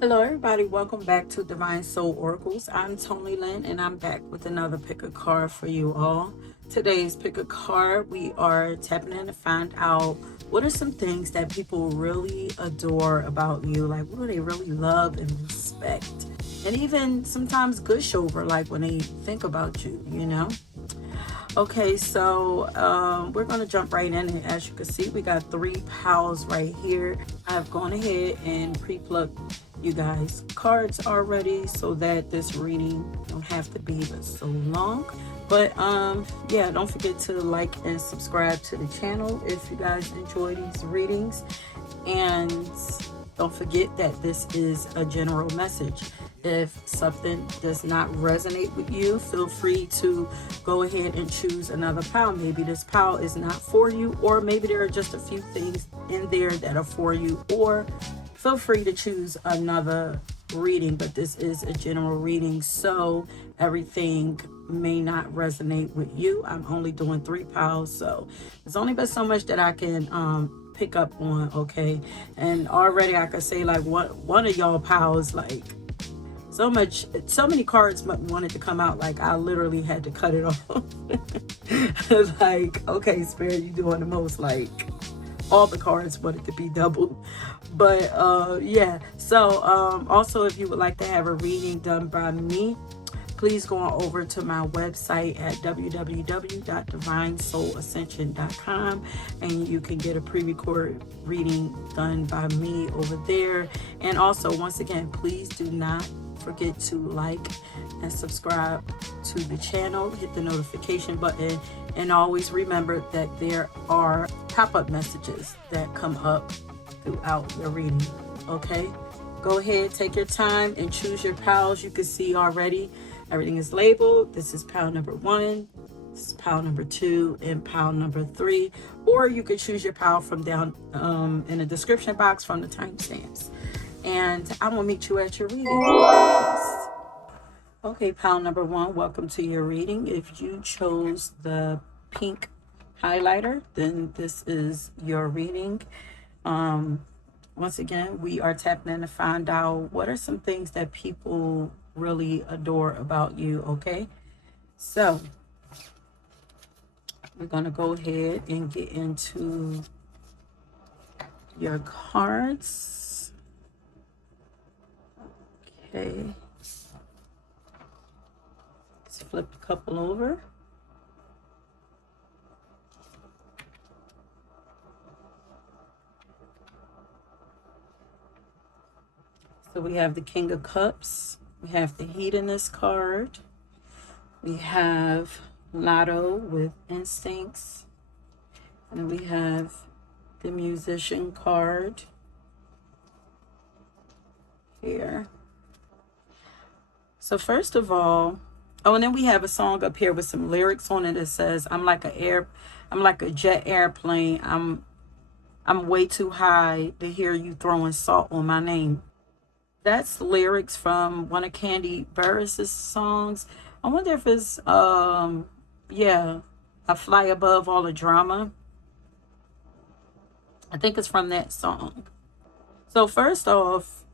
Hello, everybody. Welcome back to Divine Soul Oracles. I'm Toni.Lynn, and I'm back with another pick a card for you all. Today's pick a card, we are tapping in to find out what are some things that people really adore about you. Like, what do they really love and respect? And even sometimes gush over, like when they think about you. Okay, so we're going to jump right in. And as you can see, we got 3 piles right here. I've gone ahead and pre-plucked you guys cards already so that this reading don't have to be so long. But yeah, don't forget to like and subscribe to the channel if you guys enjoy these readings. And don't forget that this is a general message. If something does not resonate with you, feel free to go ahead and choose another pile. Maybe this pile is not for you, or maybe there are just a few things in there that are for you, or feel free to choose another reading. But this is a general reading, so everything may not resonate with you. I'm only doing 3 piles, so there's only but so much that I can pick up on. Okay, and already I could say like one of y'all piles, like so many cards wanted to come out, like I literally had to cut it off. Like, okay, Spirit, you doing the most. Like, all the cards wanted to be doubled. But yeah, so also, if you would like to have a reading done by me, please go on over to my website at www.divinesoul.ascension.com, and you can get a pre-recorded reading done by me over there. And also, once again, please do not forget to like and subscribe to the channel, hit the notification button, and always remember that there are pop-up messages that come up throughout your reading. Okay, go ahead, take your time and choose your piles. You can see already everything is labeled. This is pile number 1, this is pile number 2, and pile number 3. Or you could choose your pile from down in the description box from the timestamps. And I will meet you at your reading. Peace. Okay, pile number 1, welcome to your reading. If you chose the pink highlighter, then this is your reading. Once again, we are tapping in to find out what are some things that people really adore about you. Okay, so we're going to go ahead and get into your cards. Okay, let's flip a couple over. So we have the King of Cups, we have the Hedonist card, we have Lotto with Instincts, and we have the Musician card here. So first of all, oh, and then we have a song up here with some lyrics on it that says, I'm like a jet airplane. I'm way too high to hear you throwing salt on my name. That's lyrics from one of Candy Burris' songs. I wonder if it's yeah, I Fly Above All the Drama. I think it's from that song. So first off,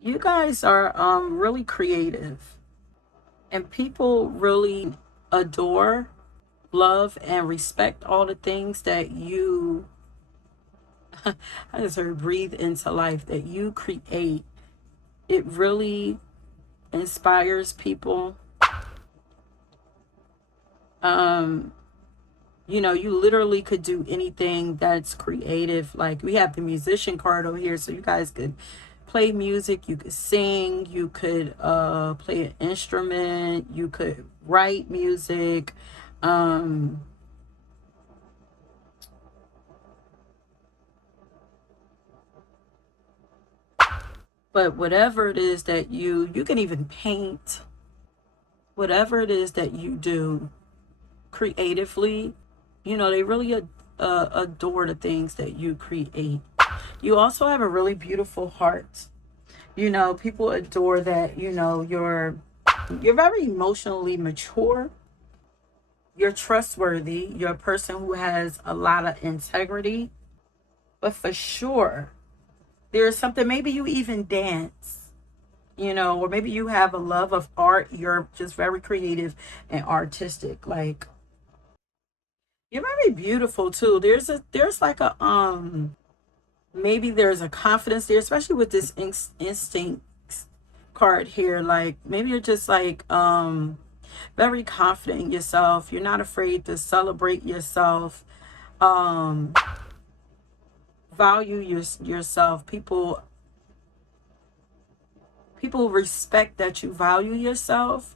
you guys are really creative, and people really adore, love, and respect all the things that you I just heard breathe into life, that you create. It really inspires people. You know, you literally could do anything that's creative. Like, we have the Musician card over here, so you guys could play music, you could sing, you could play an instrument, you could write music. But whatever it is that you can even paint. Whatever it is that you do creatively, you know, they really adore the things that you create. You also have a really beautiful heart. You know, people adore that. You know, you're very emotionally mature. You're trustworthy. You're a person who has a lot of integrity. But for sure, There's something, maybe you even dance, you know, or maybe you have a love of art. You're just very creative and artistic. Like, you're very beautiful too. There's like a maybe there's a confidence there, especially with this instinct card here. Like, maybe you're just like very confident in yourself. You're not afraid to celebrate yourself. Um Value yourself. People respect that you value yourself.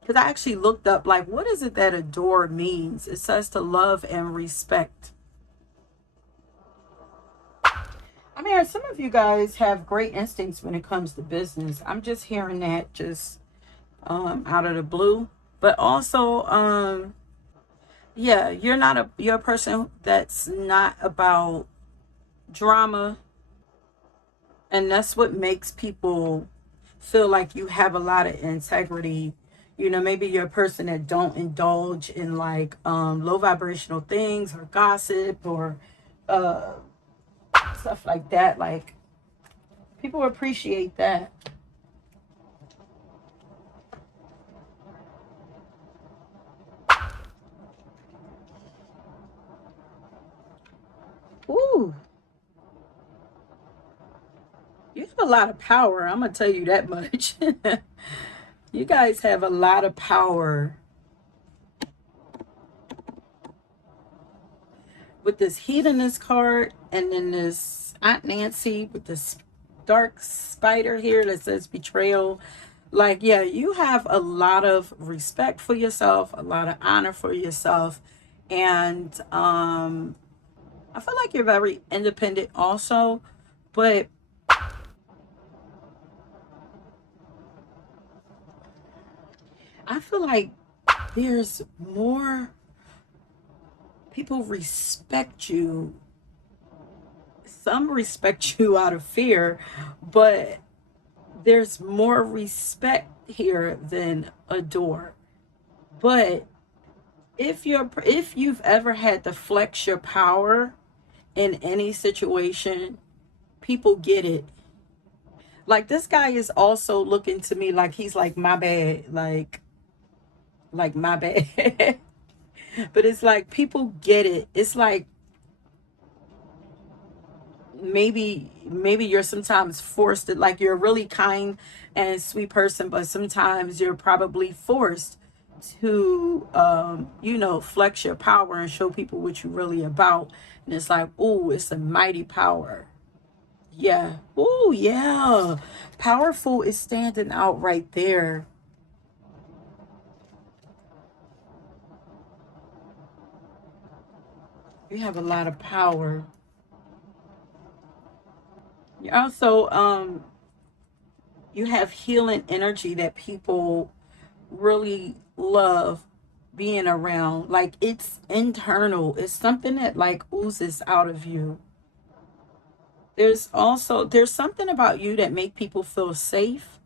Because I actually looked up, like, what is it that adore means? It says to love and respect. I mean, some of you guys have great instincts when it comes to business. I'm just hearing that just out of the blue. But also, yeah, you're a person that's not about drama, and that's what makes people feel like you have a lot of integrity. You know, maybe you're a person that don't indulge in like low vibrational things or gossip or uh stuff like that. Like, people appreciate that. Ooh, you have a lot of power, I'm gonna tell you that much. You guys have a lot of power with this heat in this card, and then this Aunt Nancy with this dark spider here that says betrayal. Like, yeah, you have a lot of respect for yourself, a lot of honor for yourself, and I feel like you're very independent also, but I feel like there's more people respect you. Some respect you out of fear, but there's more respect here than adore. But if you've ever had to flex your power in any situation, people get it. Like, this guy is also looking to me like he's like, my bad, like my bad. But it's like people get it. It's like, maybe you're sometimes forced to, like, you're a really kind and sweet person, but sometimes you're probably forced to you know, flex your power and show people what you're really about. And it's like, oh, it's a mighty power. Yeah. Oh, yeah. Powerful is standing out right there. You have a lot of power. You also you have healing energy that people really love being around. Like, it's internal. It's something that like oozes out of you. There's something about you that make people feel safe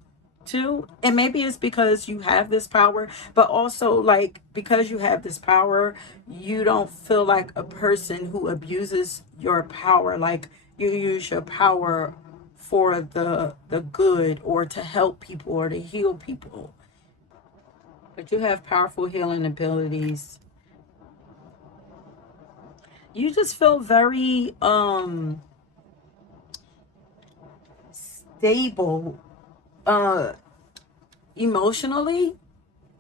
too. And maybe it's because you have this power, but also, like, because you have this power, you don't feel like a person who abuses your power. Like, you use your power for the good, or to help people, or to heal people. But you have powerful healing abilities. You just feel very stable, uh emotionally,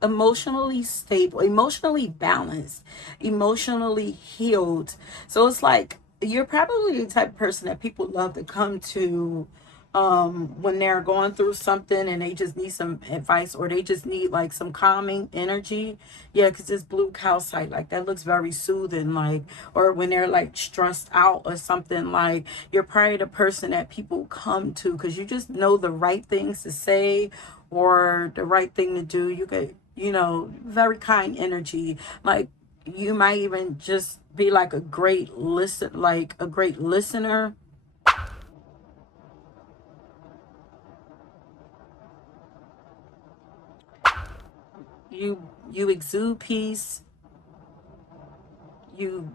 emotionally stable, emotionally balanced, emotionally healed. So it's like you're probably the type of person that people love to come to when they're going through something and they just need some advice, or they just need like some calming energy. Yeah, because this blue calcite, like, that looks very soothing. Like, or when they're like stressed out or something, like, you're probably the person that people come to because you just know the right things to say or the right thing to do. You could, you know, very kind energy. Like, you might even just be like a great listener. You exude peace, you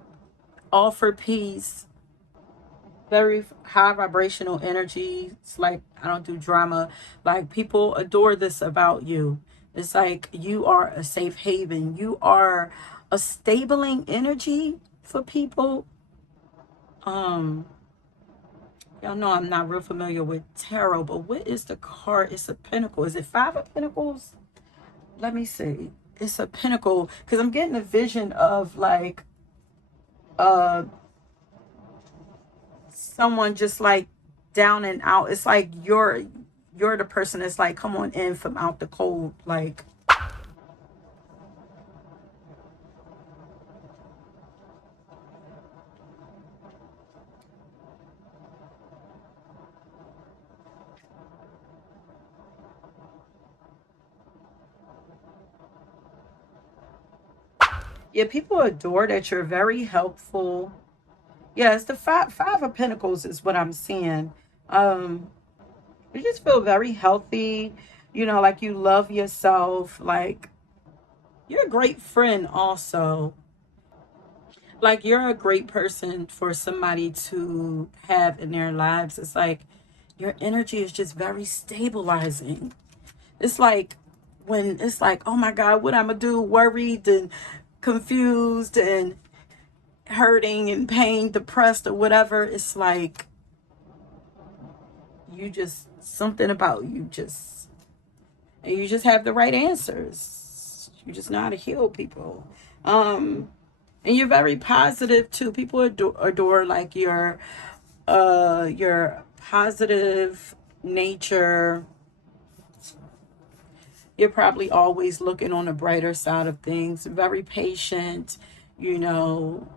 offer peace, very high vibrational energy. It's like, I don't do drama. Like, people adore this about you. It's like you are a safe haven. You are a stabling energy for people. Um, y'all know I'm not real familiar with tarot, but what is the card? It's a pentacle. Is it five of pentacles? Let me see. It's a pentacle because I'm getting a vision of like uh someone just like down and out. It's like you're the person that's like, come on in from out the cold. Like, yeah, people adore that you're very helpful. Yeah, it's the five of pentacles is what I'm seeing. Um, you just feel very healthy, you know, like you love yourself, like you're a great friend also. Like, you're a great person for somebody to have in their lives. It's like your energy is just very stabilizing. It's like when it's like, oh my God, what I'm gonna do, worried and confused and hurting and pain, depressed or whatever. It's like you just, something about you just, and you just have the right answers. You just know how to heal people. And you're very positive too. People adore like your positive nature. You're probably always looking on the brighter side of things, very patient, you know.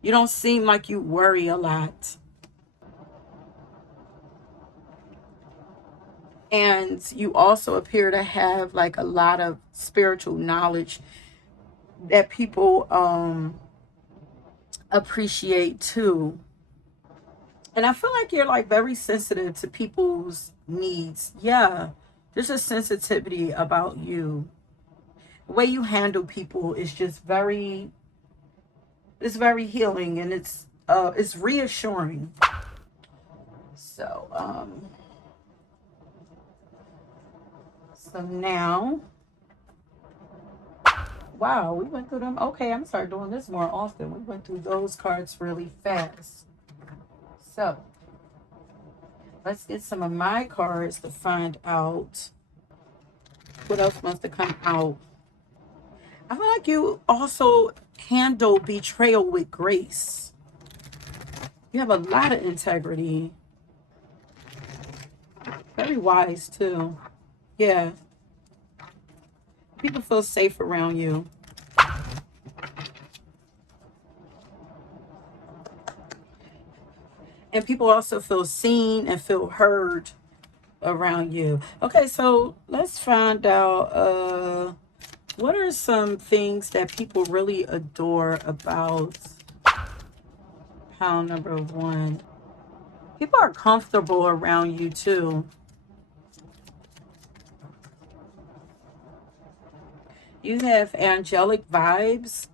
You don't seem like you worry a lot. And you also appear to have like a lot of spiritual knowledge that people appreciate too. And I feel like you're like very sensitive to people's needs. Yeah. There's a sensitivity about you. The way you handle people is just very, it's very healing, and it's reassuring. So now, wow, we went through them. Okay, I'm gonna start doing this more often. We went through those cards really fast. So let's get some of my cards to find out what else wants to come out. I feel like you also handle betrayal with grace. You have a lot of integrity. Very wise too. Yeah. People feel safe around you. And people also feel seen and feel heard around you. Okay, so let's find out what are some things that people really adore about pile number one. People are comfortable around you too. You have angelic vibes.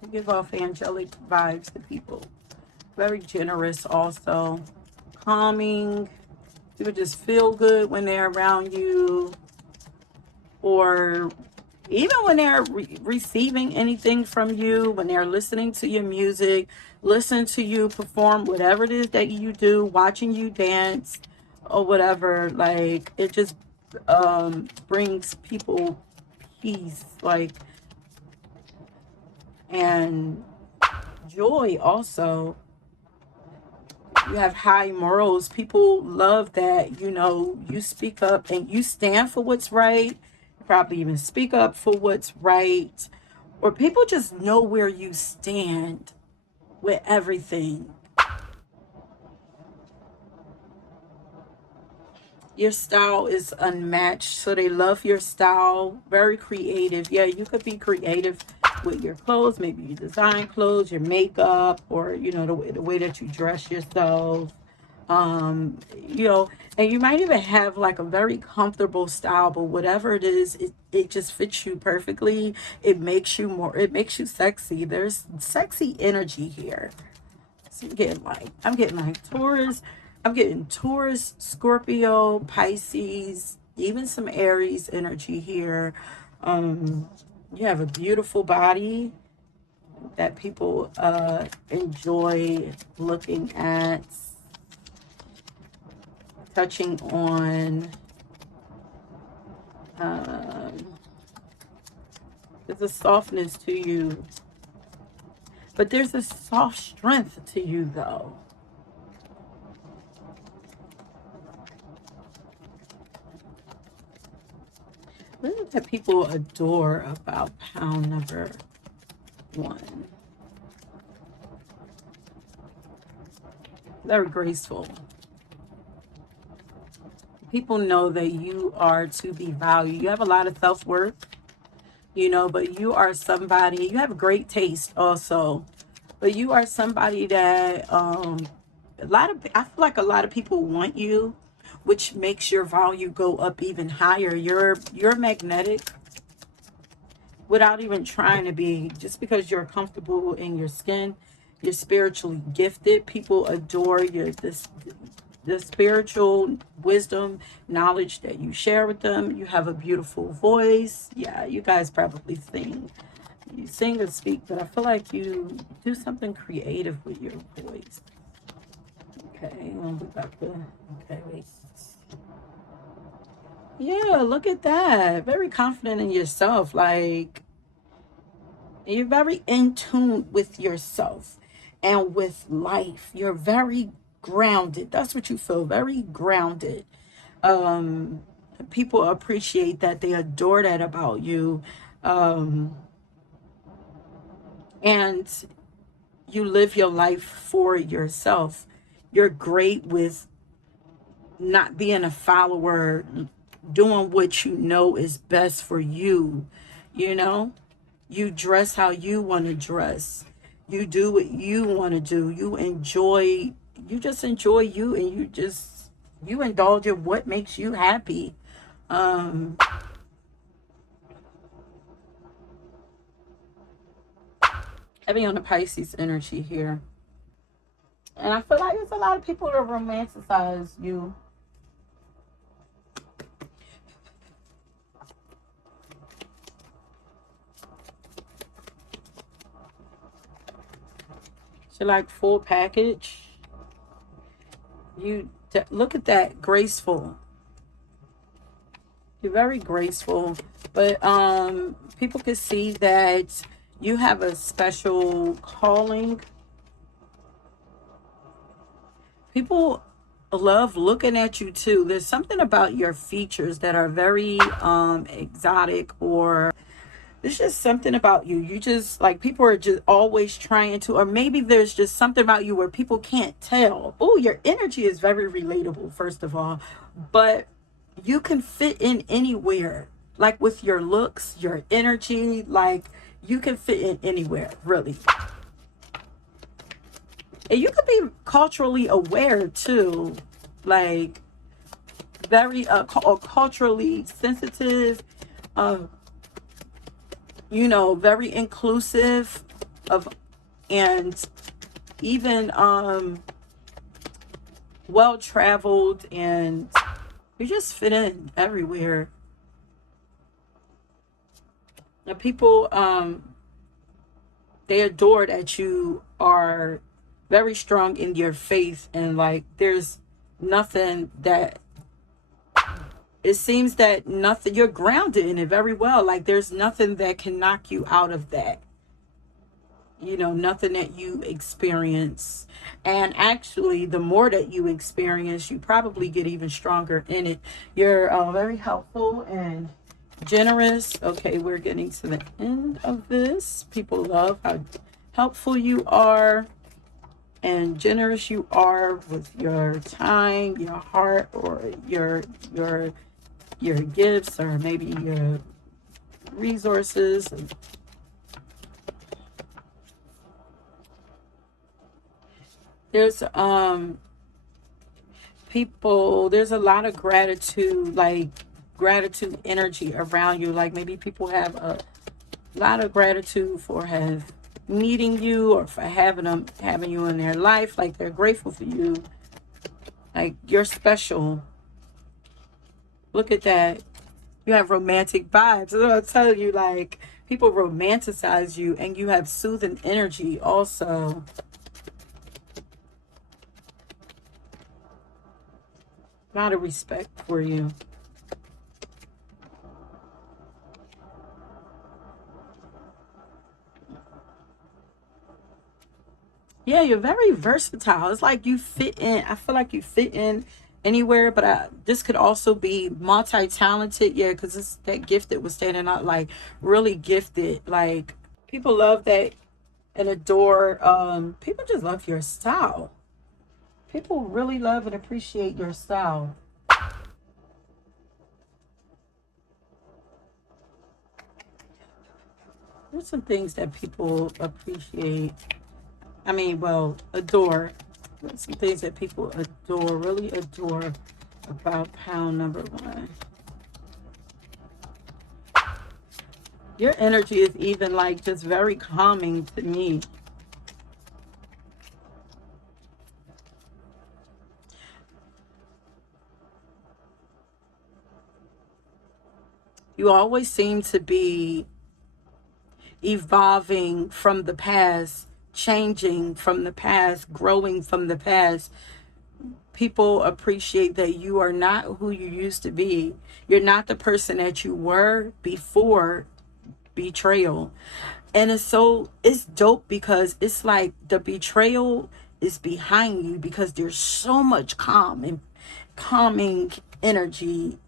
You give off angelic vibes to people. Very generous also. Calming. People just feel good when they're around you. Or even when they're receiving anything from you, when they're listening to your music, listen to you perform whatever it is that you do, watching you dance or whatever, like it just brings people peace, like, and joy also. You have high morals. People love that, you know, you speak up and you stand for what's right. Probably even speak up for what's right. Or people just know where you stand with everything. Your style is unmatched, so they love your style. Very creative. Yeah, you could be creative with your clothes. Maybe you design clothes, your makeup, or you know, the way that you dress yourself. You know, and you might even have like a very comfortable style, but whatever it is, it just fits you perfectly. It makes you more, it makes you sexy. There's sexy energy here. So I'm getting like Taurus. I'm getting Taurus, Scorpio, Pisces, even some Aries energy here. You have a beautiful body that people enjoy looking at, touching on. Um, there's a softness to you, but there's a soft strength to you, though. What is it that people adore about pound number 1? Very graceful. People know that you are to be valued. You have a lot of self-worth, you know, but you are somebody, you have great taste also, but you are somebody that I feel like a lot of people want you, which makes your value go up even higher. You're magnetic without even trying to be. Just because you're comfortable in your skin, you're spiritually gifted. People adore the spiritual wisdom, knowledge that you share with them. You have a beautiful voice. Yeah, you guys probably sing. You sing or speak, but I feel like you do something creative with your voice. Okay, well, we got the, okay, wait. Yeah, look at that. Very confident in yourself. Like, you're very in tune with yourself and with life. You're very grounded. That's what you feel, very grounded. Um, People appreciate that. They adore that about you. Um, and you live your life for yourself. You're great with not being a follower, doing what you know is best for you. You know, you dress how you want to dress. You do what you want to do. You just enjoy you, and you indulge in what makes you happy. Um, Heavy on the Pisces energy here. And I feel like there's a lot of people that romanticize you. So like full package. Look at that, graceful. You're very graceful, but people can see that you have a special calling. People love looking at you too. There's something about your features that are very exotic, or there's just something about you. You just like, people are just always trying to, or maybe there's just something about you where people can't tell. Oh, your energy is very relatable, first of all, but you can fit in anywhere. Like with your looks, your energy, like you can fit in anywhere, really. And you could be culturally aware too, like very culturally sensitive, uh, you know, very inclusive of, and even well traveled, and you just fit in everywhere. Now people they adore that you are very strong in your faith, and like there's nothing that, it seems that nothing, you're grounded in it very well. Like there's nothing that can knock you out of that. You know, nothing that you experience. And actually, the more that you experience, you probably get even stronger in it. You're very helpful and generous. Okay, we're getting to the end of this. People love how helpful you are and generous you are with your time, your heart, or your gifts, or maybe your resources. There's people, there's a lot of gratitude, like gratitude energy around you. Like maybe people have a lot of gratitude for have meeting you or for having you in their life. Like, they're grateful for you. Like, you're special. Look at that. You have romantic vibes. So I'll tell you, like, people romanticize you, and you have soothing energy also. A lot of respect for you. Yeah, you're very versatile. It's like you fit in. I feel like you fit in anywhere, but this could also be multi-talented. Yeah, because it's that gift that was standing out, like really gifted. Like, people love that and adore. People just love your style. People really love and appreciate your style. There's some things that people appreciate. I mean, well, adore. There's some things that people adore, really adore about pound number one. Your energy is even like just very calming to me. You always seem to be evolving from the past, changing from the past, growing from the past. People appreciate that you are not who you used to be. You're not the person that you were before betrayal. And it's dope because it's like the betrayal is behind you, because there's so much calm and calming energy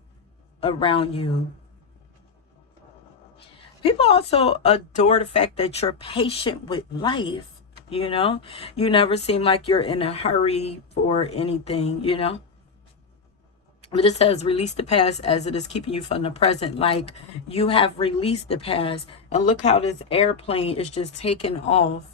around you. People also adore the fact that you're patient with life. You never seem like you're in a hurry for anything. But it says release the past as it is keeping you from the present. Like, you have released the past. And look how this airplane is just taking off.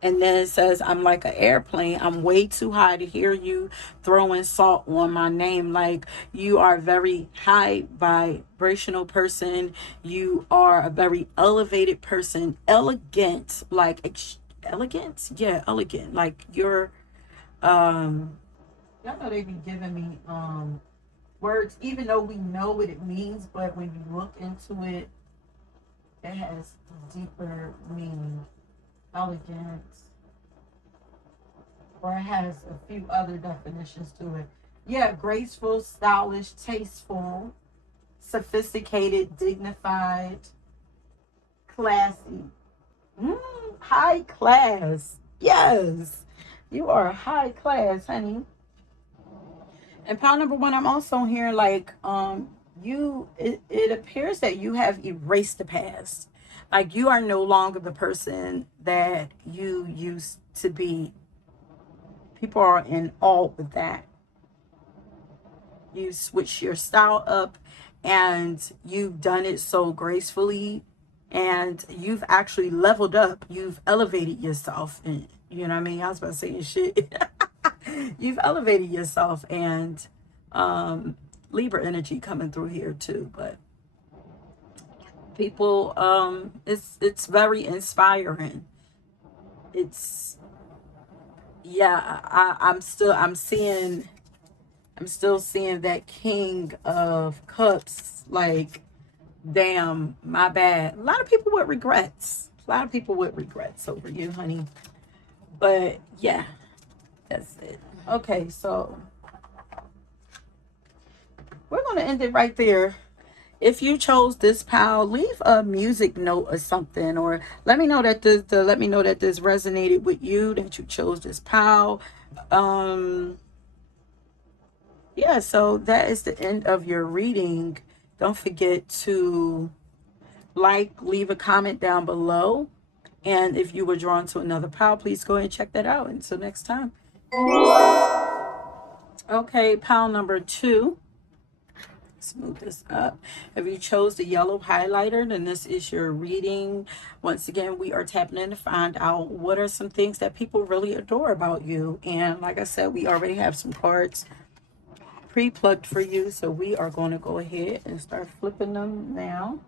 And then it says, I'm like an airplane. I'm way too high to hear you throwing salt on my name. Like, you are a very high vibrational person. You are a very elevated person. Elegant. Like, elegant? Yeah, elegant. Like, you're, y'all know they be giving me words, even though we know what it means, but when you look into it, it has deeper meaning. Elegant, or it has a few other definitions to it. Yeah, graceful, stylish, tasteful, sophisticated, dignified, classy. High class. Yes, you are high class, honey. And pound number one, I'm also hearing like it appears that you have erased the past. Like, you are no longer the person that you used to be. People are in awe with that. You switch your style up, and you've done it so gracefully, and you've actually leveled up. You've elevated yourself, and you know what I mean. I was about to say shit. You've elevated yourself, and Libra energy coming through here too. But people, it's very inspiring. It's, yeah, I'm still seeing that King of Cups. Like, damn, my bad. A lot of people with regrets. A lot of people with regrets over you, honey. But yeah, that's it. Okay, so we're gonna end it right there. If you chose this pal, leave a music note or something, or let me know that this resonated with you, that you chose this pal. Yeah, so that is the end of your reading. Don't forget to leave a comment down below. And if you were drawn to another pal, please go ahead and check that out. Until next time. Okay, pal number two. Smooth this up. If you chose the yellow highlighter, then this is your reading. Once again, we are tapping in to find out what are some things that people really adore about you. And like I said, we already have some cards pre-plugged for you, so we are going to go ahead and start flipping them now.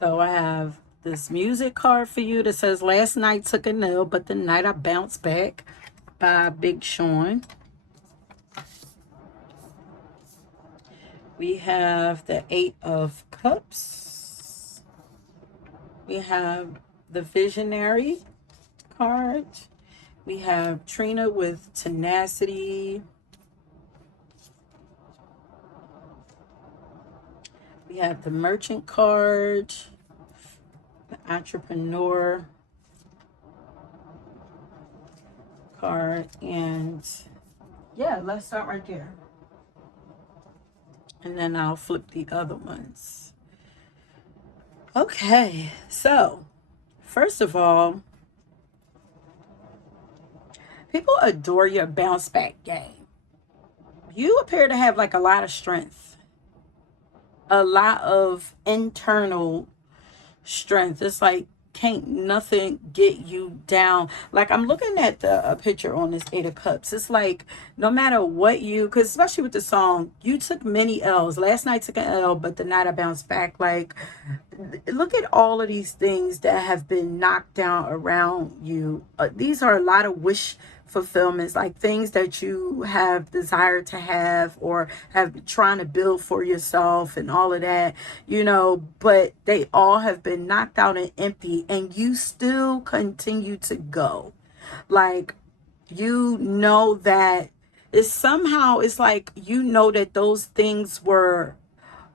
So I have this music card for you that says, last night took a L, but the night I bounced back, by Big Sean. We have the Eight of Cups. We have the Visionary card. We have Trina with tenacity. We have the Merchant card, the Entrepreneur card, and yeah, let's start right there. And then I'll flip the other ones. Okay, so first of all, people adore your bounce back game. You appear to have like a lot of strength, a lot of internal strength. It's like can't nothing get you down. Like I'm looking at the picture on this Eight of Cups. It's like no matter what you, because especially with the song, you took many L's. Last night took an L, but the night I bounced back. Like look at all of these things that have been knocked down around you. These are a lot of wish fulfillments, like things that you have desired to have or have been trying to build for yourself and all of that, you know, but they all have been knocked out and empty, and you still continue to go. Like, you know that it's somehow, it's like, you know that those things were,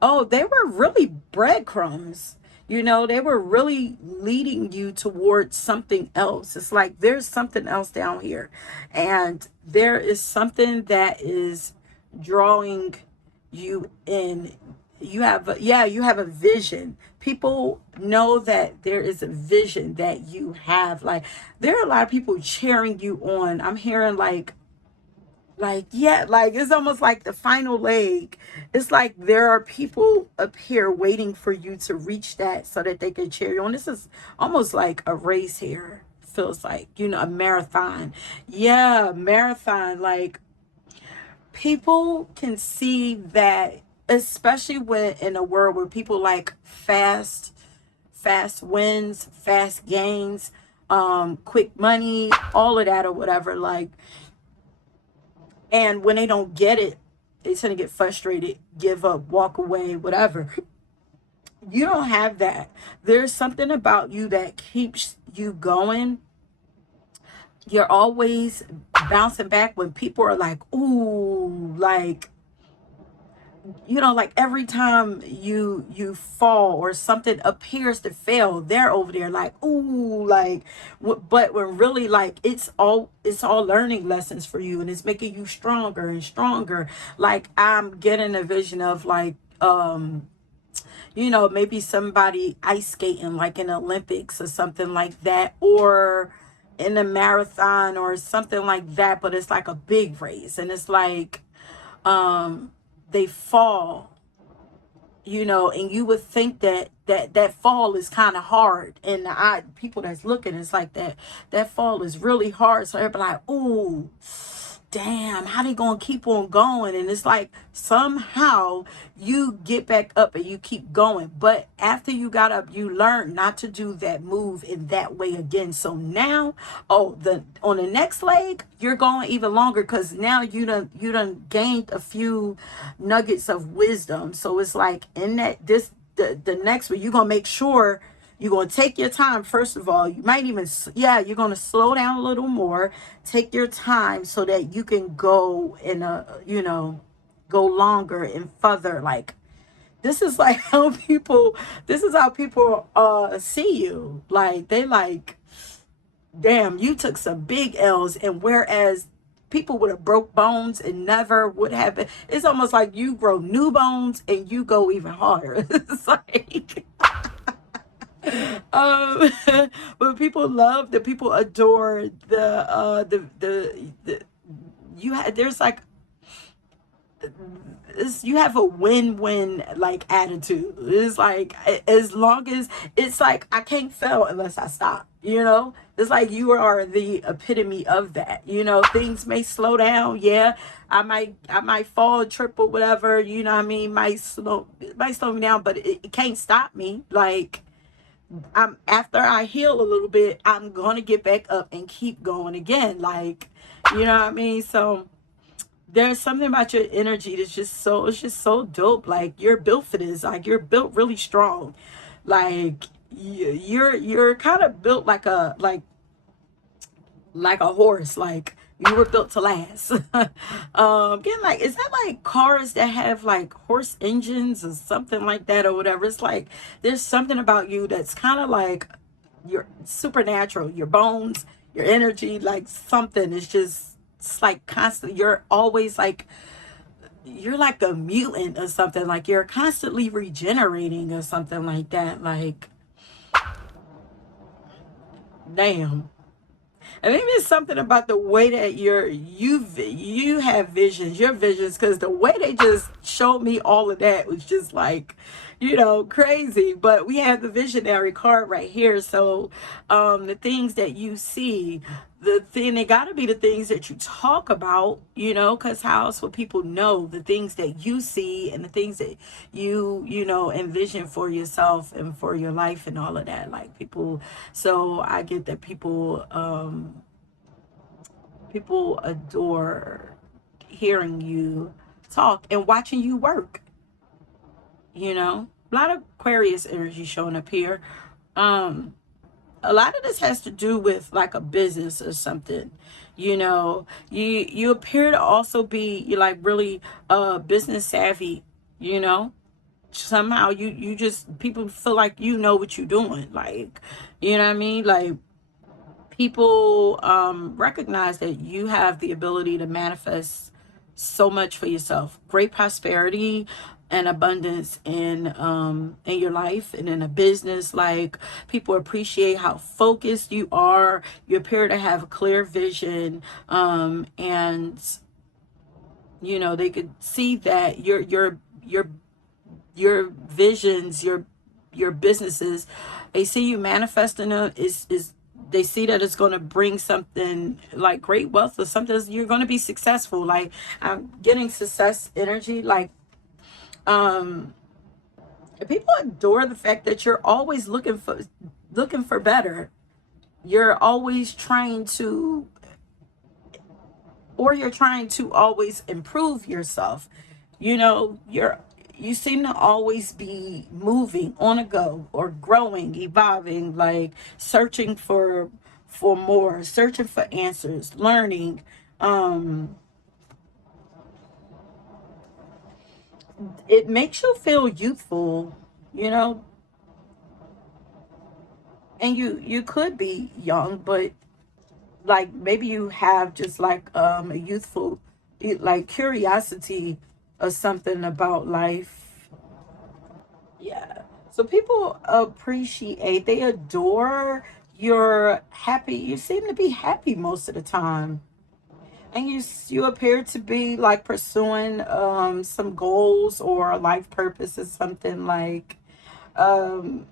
oh, they were really breadcrumbs. You know, they were really leading you towards something else. It's like there's something else down here. And there is something that is drawing you in. You have, you have a vision. People know that there is a vision that you have. Like, there are a lot of people cheering you on. I'm hearing like yeah, like it's almost like the final leg. It's like there are people up here waiting for you to reach that so that they can cheer you on. This is almost like a race here, feels like, you know, a marathon. Yeah, marathon. Like people can see that, especially when in a world where people like fast wins, fast gains, quick money, all of that or whatever. Like, and when they don't get it, they tend to get frustrated, give up, walk away, whatever. You don't have that. There's something about you that keeps you going. You're always bouncing back when people are like, ooh, like, you know, like every time you fall or something appears to fail, they're over there like, ooh, like, but when really, like, it's all learning lessons for you, and it's making you stronger and stronger. Like I'm getting a vision of like, you know, maybe somebody ice skating like in Olympics or something like that, or in a marathon or something like that, but it's like a big race, and it's like they fall, you know, and you would think that fall is kind of hard, and I people that's looking, it's like that fall is really hard, so everybody like, ooh, damn, how they gonna keep on going? And it's like somehow you get back up and you keep going. But after you got up, you learned not to do that move in that way again. So now, oh, the on the next leg, you're going even longer, because now you done gained a few nuggets of wisdom. So it's like in that the next one, you're gonna make sure you're going to take your time. First of all, you might even, yeah, you're going to slow down a little more. Take your time so that you can go in a, you know, go longer and further. Like, this is like how people, this is how people see you. Like, they like, damn, you took some big L's. And whereas people would have broke bones and never would have been, it's almost like you grow new bones and you go even harder. It's like, um but people love, the people adore the you had, there's like you have a win-win like attitude. It's like, as long as it's like, I can't fail unless I stop, you know. It's like you are the epitome of that, you know. Things may slow down, yeah, I might fall, trip or whatever, you know what I mean, might slow me down, but it can't stop me. Like, I'm after I heal a little bit, I'm gonna get back up and keep going again. Like, you know what I mean? So there's something about your energy that's just so, it's just so dope. Like, you're built for this. Like, you're built really strong. Like, you're kind of built like a horse. Like, you were built to last. Again, like, is that like cars that have like horse engines or something like that or whatever? It's like there's something about you that's kind of like your supernatural, your bones, your energy, like something is just, it's like constant. You're always like, you're like a mutant or something. Like, you're constantly regenerating or something like that. Like, damn. And maybe it's something about the way that you have visions, your visions, because the way they just showed me all of that was just like, crazy. But we have the visionary card right here. So the things that you see, the thing, they got to be the things that you talk about, because how else would people know the things that you see and the things that you envision for yourself and for your life and all of that. Like, people, so I get that people adore hearing you talk and watching you work. A lot of Aquarius energy showing up here. um a lot of this has to do with like a business or something. You appear to also be, you like really business savvy. you know Somehow you just, people feel like you know what you're doing. Like, you know what I mean? Like, people recognize that you have the ability to manifest so much for yourself, great prosperity and abundance in your life and in a business. Like, people appreciate how focused you are. You appear to have a clear vision, and they could see that your visions, your businesses, they see you manifesting them, is they see that it's going to bring something like great wealth or something. You're going to be successful. Like, I'm getting success energy. Like, um people adore the fact that you're always looking for better. You're always trying to, or you're trying to always improve yourself. You seem to always be moving on a go, or growing, evolving, like searching for more, searching for answers, learning. um it makes you feel youthful, you know and you could be young, but like, maybe you have just like a youthful, like, curiosity or something about life. Yeah. So people appreciate, they adore your happy. You seem to be happy most of the time. And you appear to be like pursuing some goals or a life purpose or something. Like, um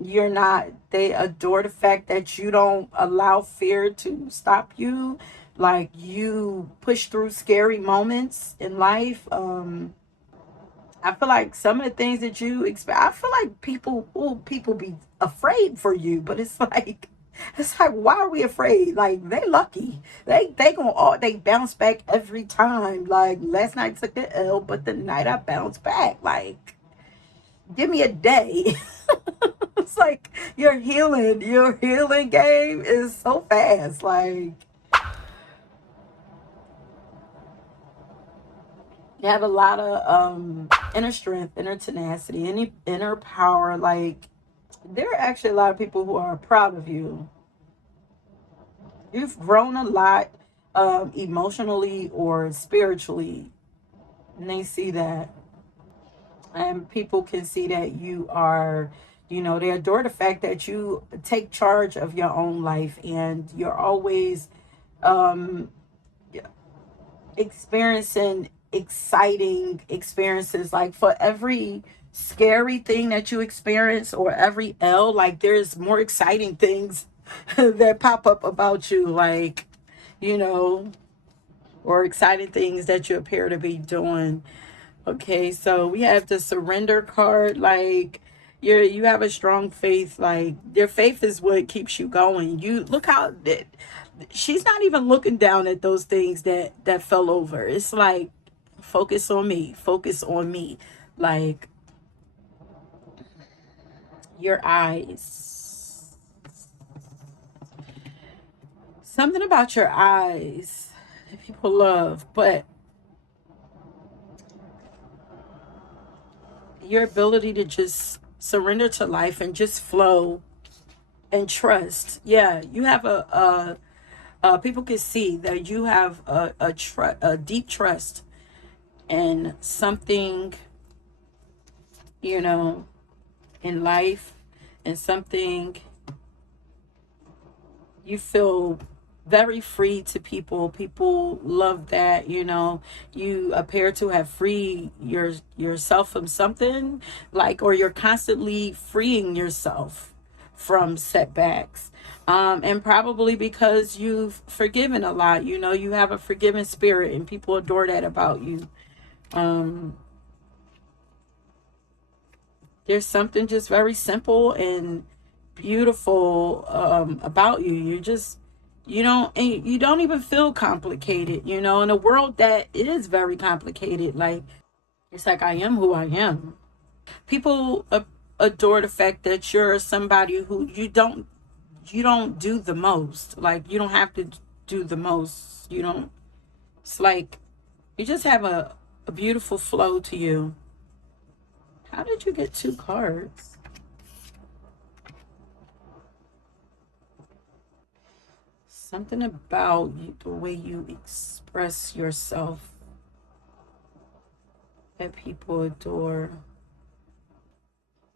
you're not, they adore the fact that you don't allow fear to stop you. Like, you push through scary moments in life. I feel like some of the things that you expect, I feel like people be afraid for you, but it's like, why are we afraid? Like, they lucky. They gonna all, they bounce back every time. Like, last night took the L, but the night I bounced back. Like, give me a day. It's like your healing game is so fast. Like, you have a lot of inner strength, inner tenacity, any inner power. Like, there are actually a lot of people who are proud of you. You've grown a lot, emotionally or spiritually, and they see that. And people can see that you are, they adore the fact that you take charge of your own life, and you're always um experiencing exciting experiences. Like, for every scary thing that you experience, or every L, like, there's more exciting things that pop up about you. Like, you know or exciting things that you appear to be doing. Okay, so we have the surrender card. Like, You have a strong faith. Like, your faith is what keeps you going. You look how that she's not even looking down at those things that fell over. It's like, focus on me, focus on me. Like, your eyes, something about your eyes that people love, but your ability to just surrender to life and just flow and trust. Yeah, you have people can see that you have a deep trust in something, you know, in life, and something you feel very free to people. People love that, you appear to have freed yourself from something, like, or you're constantly freeing yourself from setbacks. And probably because you've forgiven a lot, you have a forgiving spirit, and people adore that about you. Um, there's something just very simple and beautiful about you. You don't even feel complicated, in a world that is very complicated. Like, it's like, I am who I am. People adore the fact that you're somebody who you don't do the most. Like, you don't have to do the most. You don't. It's like you just have a beautiful flow to you. How did you get two cards? Something about you, the way you express yourself, that people adore.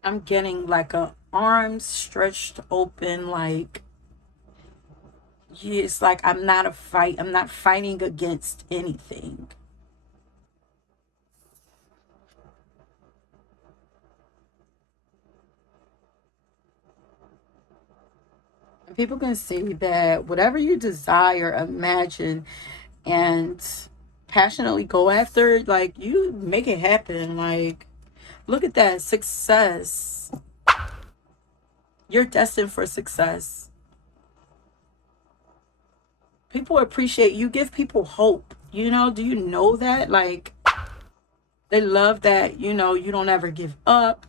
I'm getting like a arms stretched open, like, yeah, it's like I'm not a fight. I'm not fighting against anything. And people can see that whatever you desire, imagine, and passionately go after, like, you make it happen. Like, look at that success. You're destined for success. People appreciate you. Give people hope. Do you know that? Like, they love that, you don't ever give up,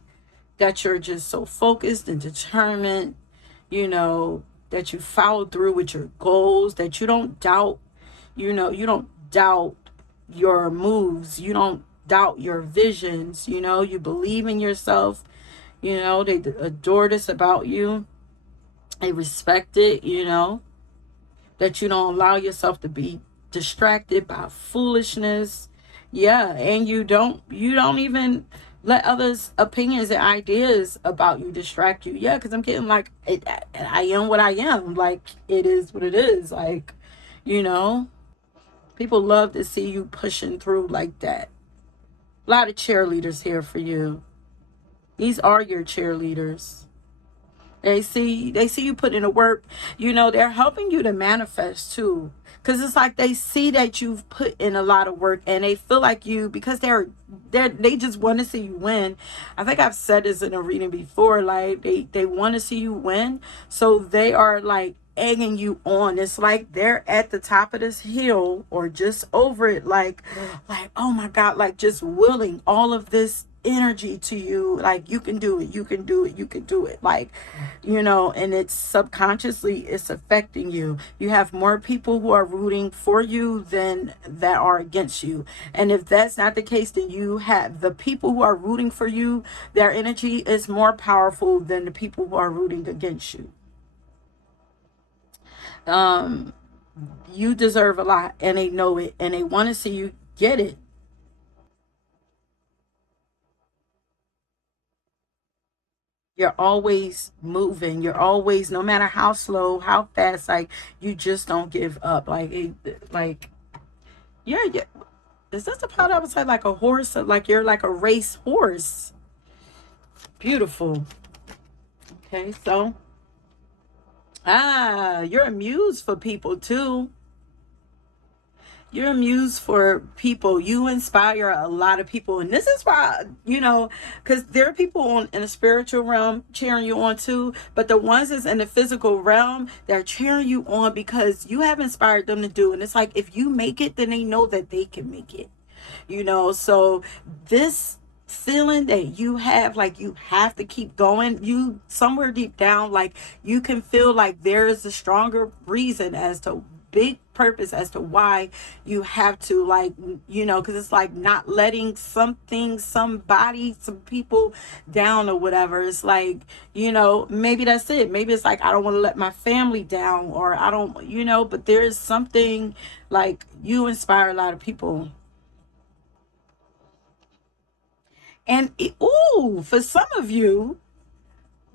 that you're just so focused and determined, you know, that you follow through with your goals, that you don't doubt, you don't doubt your moves, you don't doubt your visions, you believe in yourself, they adore this about you, they respect it, that you don't allow yourself to be distracted by foolishness. Yeah, and you don't even let others opinions and ideas about you distract you. Yeah, because I'm getting like, I am what I am. Like, it is what it is. Like, you know people love to see you pushing through like that. A lot of cheerleaders here for you. These are your cheerleaders. They see you put in the work. They're helping you to manifest too. Cause it's like they see that you've put in a lot of work, and they feel like you, because they just want to see you win. I think I've said this in a reading before. Like, they want to see you win, so they are like egging you on. It's like they're at the top of this hill or just over it, like, oh my God, like, just willing all of this energy to you, like, you can do it, you can do it, you can do it, like, and it's subconsciously, it's affecting you. You have more people who are rooting for you than that are against you. And if that's not the case, then you have the people who are rooting for you, their energy is more powerful than the people who are rooting against you. um you deserve a lot, and they know it, and they want to see you get it. You're always moving. You're always, no matter how slow, how fast, like, you just don't give up. Like, like, yeah. Is this the part I would say, like a horse? Like, you're like a race horse. Beautiful. Okay, so, you're a muse for people too. You're a muse for people. You inspire a lot of people. And this is why, because there are people in the spiritual realm cheering you on too. But the ones that's in the physical realm, they're cheering you on because you have inspired them to do. And it's like, if you make it, then they know that they can make it. So this feeling that you have, like you have to keep going, you somewhere deep down, like you can feel like there is a stronger reason, as to big purpose as to why you have to, like, because it's like not letting something, somebody, some people down or whatever. It's like, maybe that's it. Maybe it's like, I don't want to let my family down, or I don't, but there is something, like, you inspire a lot of people. And ooh, for some of you,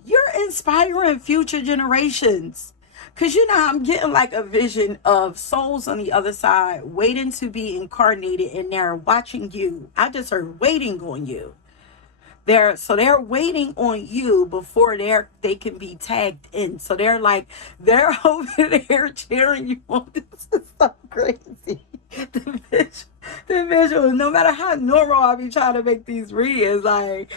you're inspiring future generations. Because I'm getting like a vision of souls on the other side waiting to be incarnated, and they're watching you. I just heard waiting on you. They're waiting on you before they can be tagged in. So they're over there cheering you on. This is so crazy. The visual, the visual. No matter how normal I be trying to make these readings, like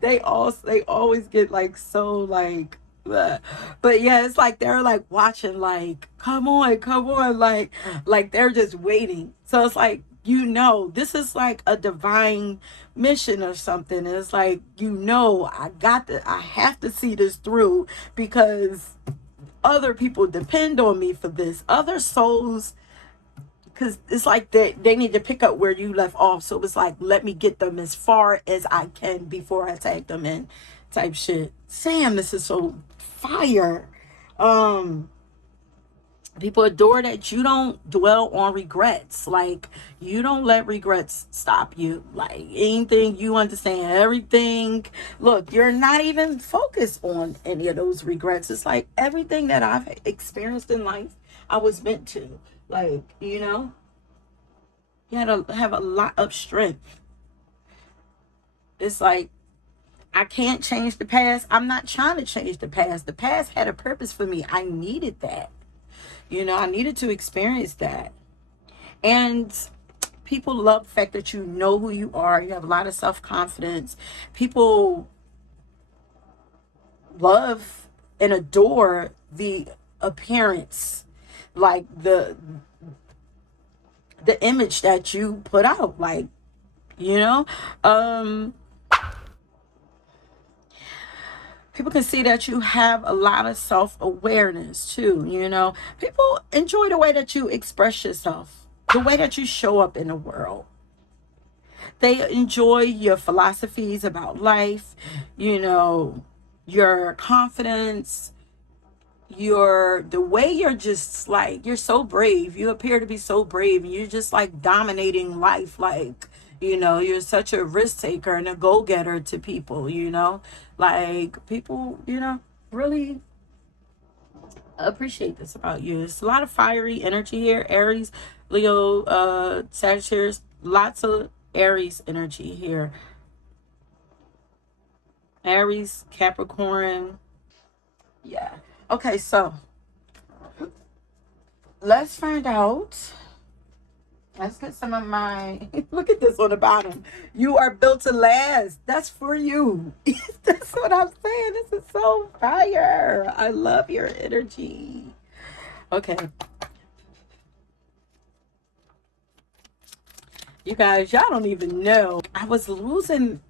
they always get like so like. But yeah, it's like they're like watching, like, come on, like they're just waiting. So it's like, this is like a divine mission or something. And it's like, I have to see this through, because other people depend on me for this. Other souls, because it's like they need to pick up where you left off. So it's like, let me get them as far as I can before I tag them in, type shit. Sam, this is so fire. People adore that you don't dwell on regrets. Like, you don't let regrets stop you. Like, anything, you understand everything. Look, you're not even focused on any of those regrets. It's like everything that I've experienced in life, I was meant to. Like, you had to have a lot of strength. It's like, I can't change the past. I'm not trying to change the past. The past had a purpose for me. I needed that. I needed to experience that. And people love the fact that you know who you are. You have a lot of self-confidence. People love and adore the appearance, like the image that you put out. Like, people can see that you have a lot of self-awareness too. People enjoy the way that you express yourself, the way that you show up in the world. They enjoy your philosophies about life, your confidence, the way you're just like, you're so brave. You appear to be so brave, and you're just like dominating life. Like, you're such a risk taker and a go-getter to people, like people, really appreciate this about you. It's a lot of fiery energy here. Aries, Leo, Sagittarius, lots of Aries energy here. Aries, Capricorn. Yeah. Okay, so let's find out. Let's get some of my look at this on the bottom. You are built to last. That's for you. That's what I'm saying. This is so fire. I love your energy. Okay. You guys, y'all don't even know. I was losing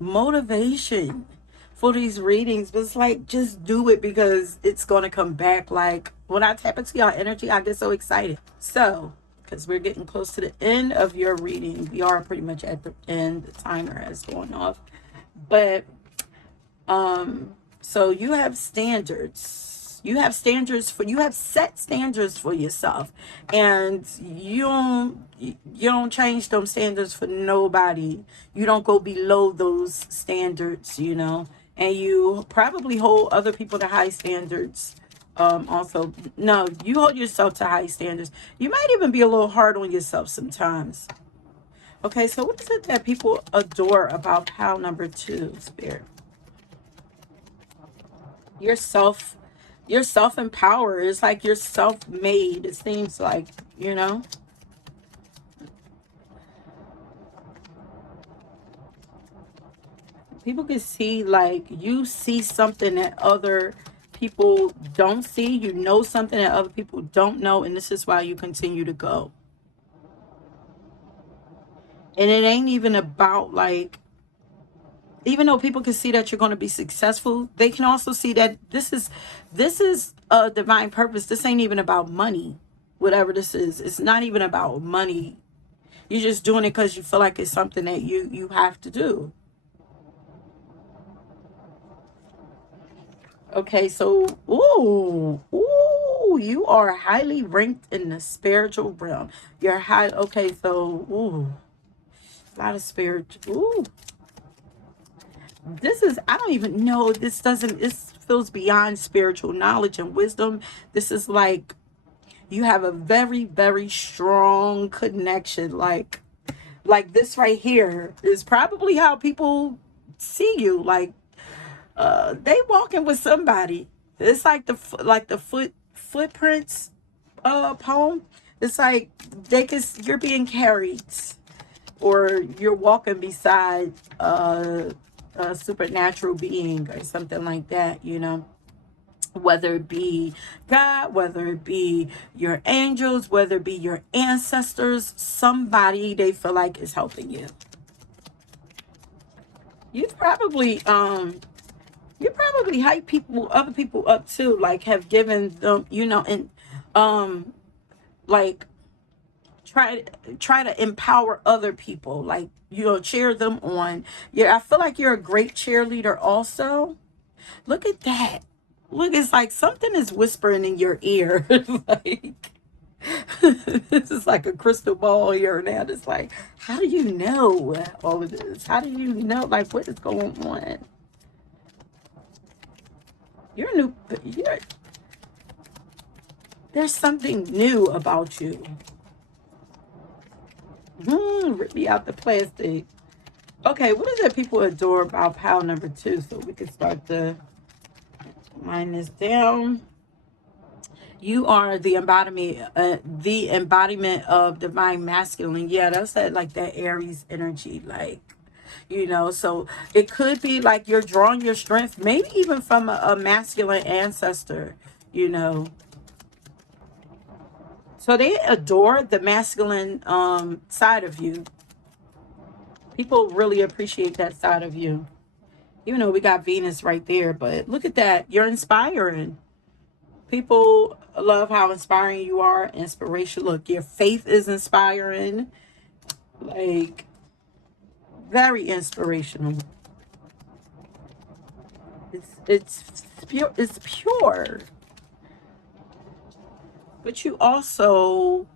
motivation for these readings, but it's like, just do it, because it's going to come back. Like, when I tap into y'all energy, I get so excited. So, because we're getting close to the end of your reading. We are pretty much at the end. The timer has gone off. But, so you have standards. You have set standards for yourself, and you don't change those standards for nobody. You don't go below those standards, and you probably hold other people to high standards. Also, no, you hold yourself to high standards. You might even be a little hard on yourself sometimes. Okay, so what is it that people adore about pile number 2, Spirit? Yourself. You're self-empowered. It's like you're self-made. It seems like, People can see, like, you see something that other people don't see. You know something that other people don't know, and this is why you continue to go. And it ain't even about, like, even though people can see that you're going to be successful, they can also see that this is a divine purpose. This ain't even about money. Whatever this is, it's not even about money. You're just doing it because you feel like it's something that you have to do. Okay, so you are highly ranked in the spiritual realm. You're high. Okay, so a lot of spirit. This is, I don't even know. This feels beyond spiritual knowledge and wisdom. This is like you have a very, very strong connection. Like this right here is probably how people see you. Like they walking with somebody. It's like the footprints poem. It's like you're being carried, or you're walking beside a supernatural being or something like that, whether it be God, whether it be your angels, whether it be your ancestors, somebody they feel like is helping you. You probably hype other people up too, like have given them, and like try to empower other people, like cheer them on. Yeah, I feel like you're a great cheerleader also. Look at that. Look, it's like something is whispering in your ear. Like this is like a crystal ball here now. It's like, how do you know all of this? How do you know, like, what is going on? You're new. There's something new about you. Rip me out the plastic. Okay, what is it people adore about pile number 2? So we can start to line this down. You are the embodiment of divine masculine. Yeah, that's that Aries energy, like, so it could be like you're drawing your strength, maybe even from a masculine ancestor, you know. So they adore the masculine side of you. People really appreciate that side of you. Even though we got Venus right there, but look at that. You're inspiring. People love how inspiring you are. Inspiration. Look, your faith is inspiring. Like, very inspirational. It's pure. It's pure. But you also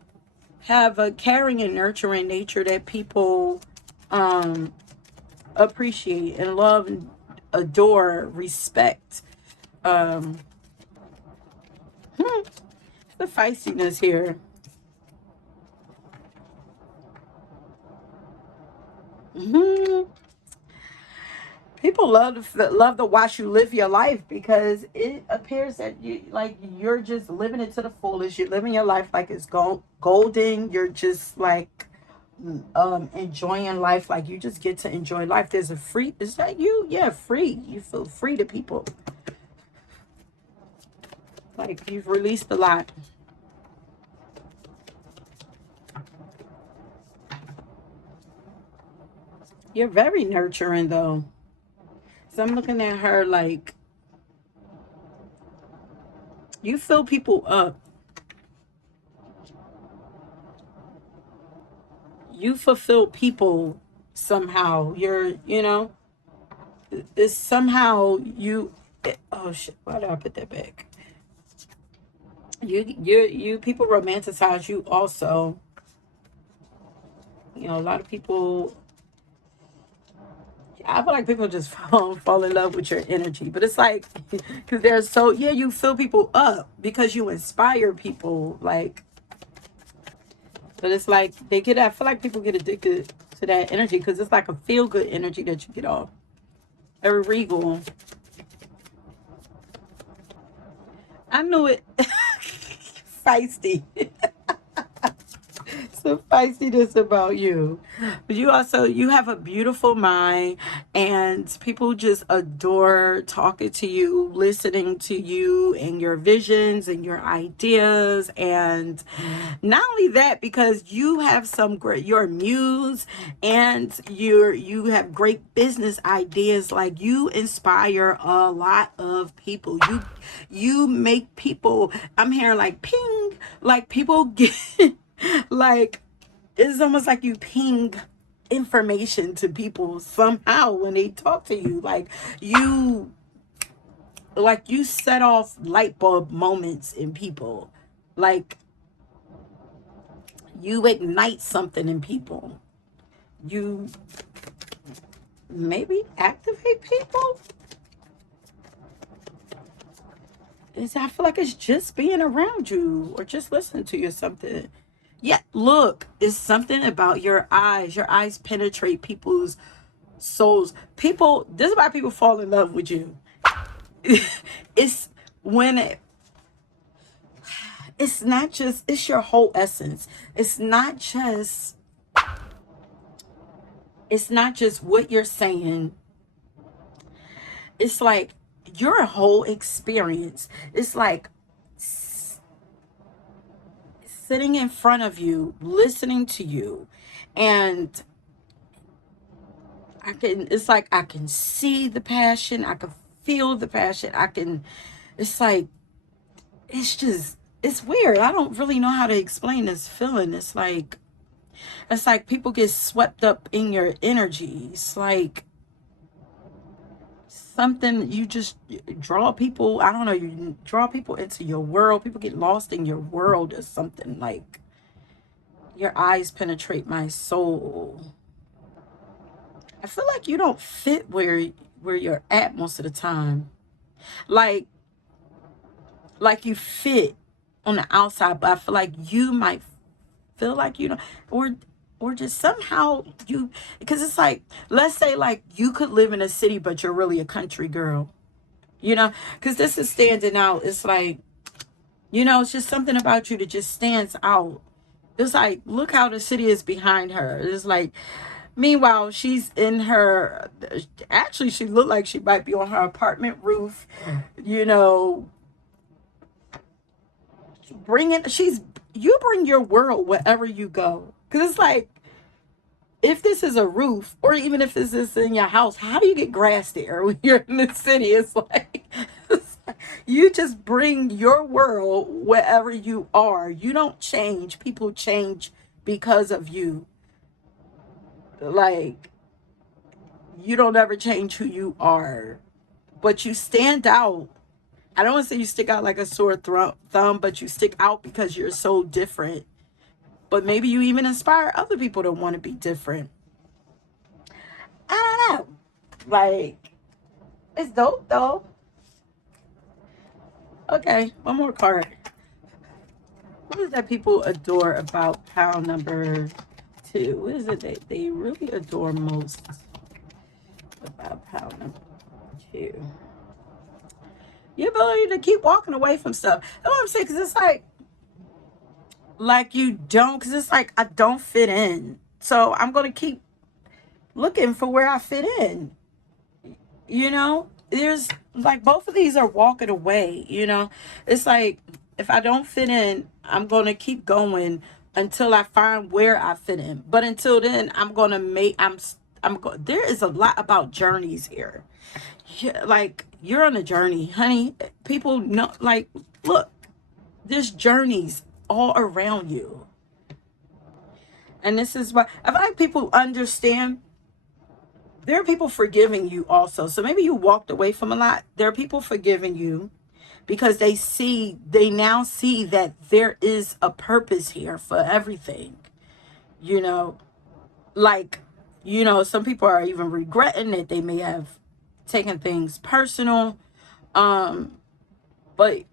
have a caring and nurturing nature that people appreciate and love and adore, respect. Um, the feistiness here. hmm People love to watch you live your life, because it appears that you're just living it to the fullest. You're living your life like it's golden. You're just like enjoying life, like you just get to enjoy life. There's a free, is that you? Yeah, free. You feel free to people, like you've released a lot. You're very nurturing though. So I'm looking at her like you fill people up. You fulfill people somehow. It's somehow oh shit, why did I put that back? You people romanticize you also. A lot of people, I feel like people just fall in love with your energy, but it's like because you fill people up because you inspire people, like. But it's like I feel like people get addicted to that energy because it's like a feel good energy that you get off. Very regal. I knew it. Feisty. It's some feistiness about you. But you have a beautiful mind, and people just adore talking to you, listening to you and your visions and your ideas. And not only that, because you have some great, you're a muse, and you have great business ideas. Like, you inspire a lot of people. You make people, I'm hearing like ping, like people get like, it's almost like you ping information to people somehow when they talk to you. You like you set off light bulb moments in people. Like, you ignite something in people. You maybe activate people. I feel like it's just being around you or just listening to you or something. Yeah, look, it's something about your eyes. Your eyes penetrate people's souls. This is why people fall in love with you. It's when it's not just, it's your whole essence. It's not just what you're saying. It's like your whole experience. It's like sitting in front of you, listening to you, and it's like I can see the passion, I can feel the passion, it's like, it's weird. I don't really know how to explain this feeling. It's like people get swept up in your energy. It's like something, you just draw people, I don't know, you draw people into your world. People get lost in your world or something. Like, your eyes penetrate my soul. I feel like you don't fit where you're at most of the time. Like you fit on the outside, but I feel like you might feel like you know, or just somehow you, because it's like, let's say like you could live in a city, but you're really a country girl, because this is standing out. It's like, it's just something about you that just stands out. It's like, look how the city is behind her. It's like, meanwhile, she's in her, actually, she looked like she might be on her apartment roof, you know, you bring your world wherever you go. Because it's like, if this is a roof, or even if this is in your house, how do you get grass there when you're in the city? It's like you just bring your world wherever you are. You don't change. People change because of you. Like, you don't ever change who you are, but you stand out. I don't want to say you stick out like a sore thumb, but you stick out because you're so different. But maybe you even inspire other people to want to be different. I don't know. Like, it's dope though. Okay, one more card. What is that people adore about pile number 2? What is it that they really adore most about pile number 2? Your ability to keep walking away from stuff. That's what I'm saying, because it's like you don't, because it's like, I don't fit in. So I'm going to keep looking for where I fit in. There's like, both of these are walking away. It's like, if I don't fit in, I'm going to keep going until I find where I fit in. But until then, I'm going to there is a lot about journeys here. Yeah, like, you're on a journey, honey. People know, like, look, there's journeys all around you. And this is why I feel like people understand. There are people forgiving you also. So maybe you walked away from a lot. There are people forgiving you because they now see that there is a purpose here for everything. You know, like, some people are even regretting that they may have taken things personal. But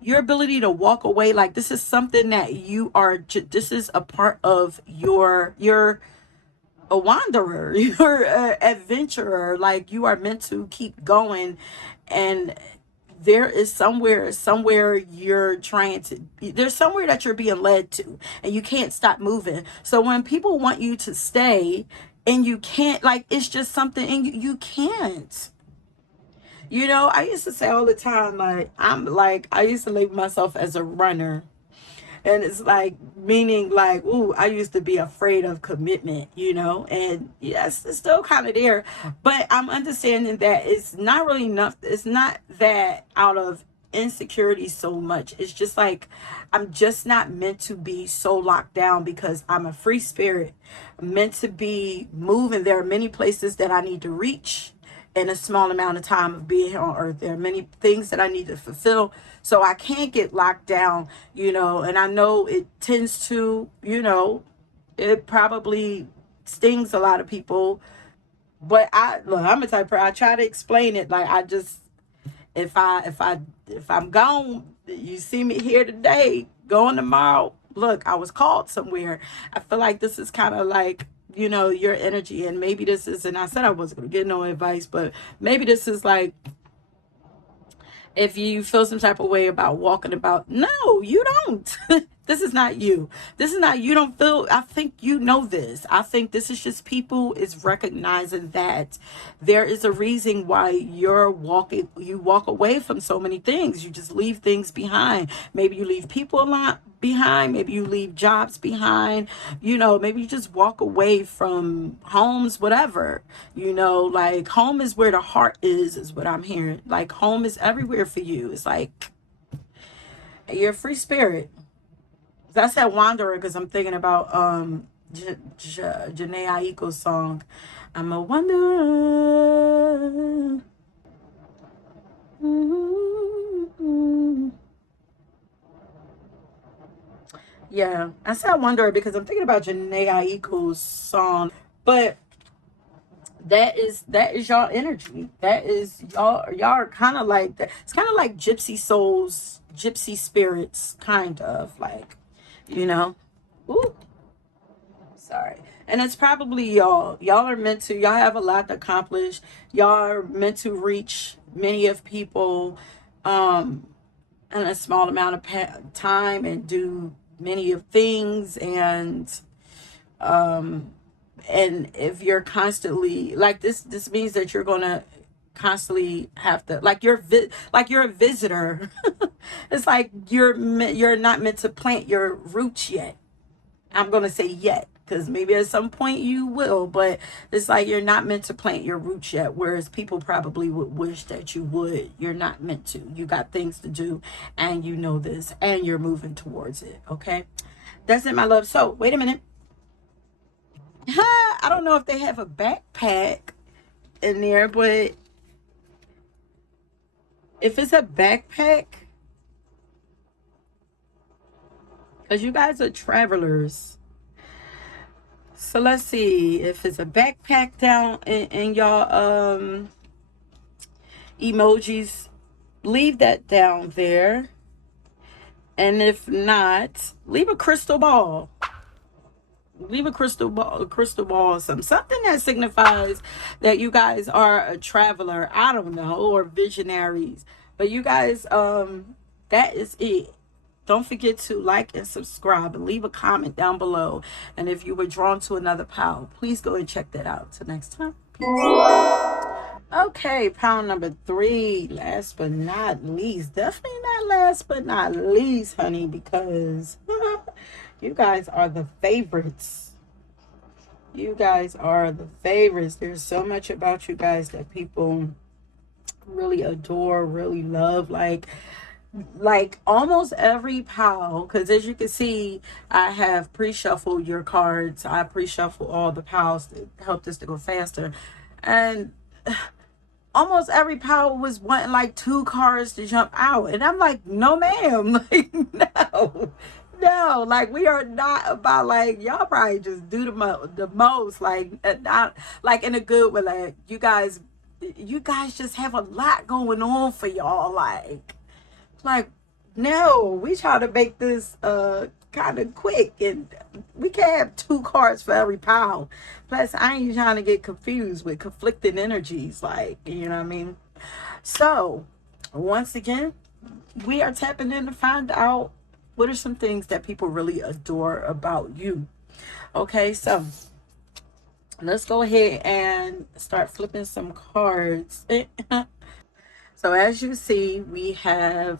your ability to walk away, like, this is something that this is a part of you're a wanderer, you're an adventurer. Like, you are meant to keep going, and there is somewhere you're trying to, there's somewhere that you're being led to, and you can't stop moving. So when people want you to stay and you can't, like, it's just something, and you can't. I used to say all the time, like, I used to label myself as a runner. And it's like, meaning like, ooh, I used to be afraid of commitment, and yes, it's still kind of there. But I'm understanding that it's not really enough. It's not that out of insecurity so much. It's just like, I'm just not meant to be so locked down, because I'm a free spirit. I'm meant to be moving. There are many places that I need to reach in a small amount of time of being here on earth. There are many things that I need to fulfill, so I can't get locked down, and I know it tends to, it probably stings a lot of people. But I'm a type of person, I try to explain it like, I just, if I'm gone, you see me here today, going tomorrow. Look, I was called somewhere. I feel like this is kind of like, your energy, and maybe this is, and I said I wasn't gonna get no advice, but maybe this is like, if you feel some type of way about walking about, no, you don't. This is not you. This is not, you don't feel, I think this. I think this is just people is recognizing that there is a reason why you walk away from so many things. You just leave things behind. Maybe you leave people a lot behind. Maybe you leave jobs behind. Maybe you just walk away from homes, whatever. Like, home is where the heart is what I'm hearing. Like, home is everywhere for you. It's like, you're a free spirit. I said wanderer because I'm thinking about Janae Aiko's song, I'm a wanderer. Mm-hmm. Yeah, I said wanderer because I'm thinking about Janae Aiko's song, but that is y'all energy. That is y'all are kind of like that. It's kind of like gypsy souls, gypsy spirits, kind of like, you know. Ooh, sorry. And it's probably y'all are meant to, y'all have a lot to accomplish. Y'all are meant to reach many of people in a small amount of time, and do many of things. And if you're constantly like this means that you're gonna constantly have to, like, you're a visitor. It's like you're not meant to plant your roots yet. I'm gonna say yet, because maybe at some point you will, but it's like you're not meant to plant your roots yet, whereas people probably would wish that you would. You're not meant to. You got things to do, and you know this, and you're moving towards it. Okay, that's it, my love. So wait a minute. I don't know if they have a backpack in there, but if it's a backpack, because you guys are travelers. So let's see if it's a backpack down in y'all emojis. Leave that down there. And if not, leave a crystal ball. Leave a crystal ball or something that signifies that you guys are a traveler. I don't know, or visionaries. But you guys, that is it. Don't forget to like and subscribe and leave a comment down below. And if you were drawn to another pile, please go and check that out. Till next time. Peace. Okay, pile number 3. Last but not least. Definitely not last but not least, honey, because you guys are the favorites. You guys are the favorites. There's so much about you guys that people really adore, really love. Like almost every pile, because as you can see, I have pre-shuffled your cards. I pre-shuffle all the piles to help this to go faster, and almost every pile was wanting like 2 cards to jump out, and I'm like, no ma'am. Like, no, like, we are not about, like, y'all probably just do the most, like, not like in a good way. Like, you guys just have a lot going on for y'all, like, no, we try to make this kind of quick, and we can't have 2 cards for every pile. Plus, I ain't trying to get confused with conflicting energies, like, you know what I mean? So Once again, we are tapping in to find out what are some things that people really adore about you. Okay, so let's go ahead and start flipping some cards. So as you see, we have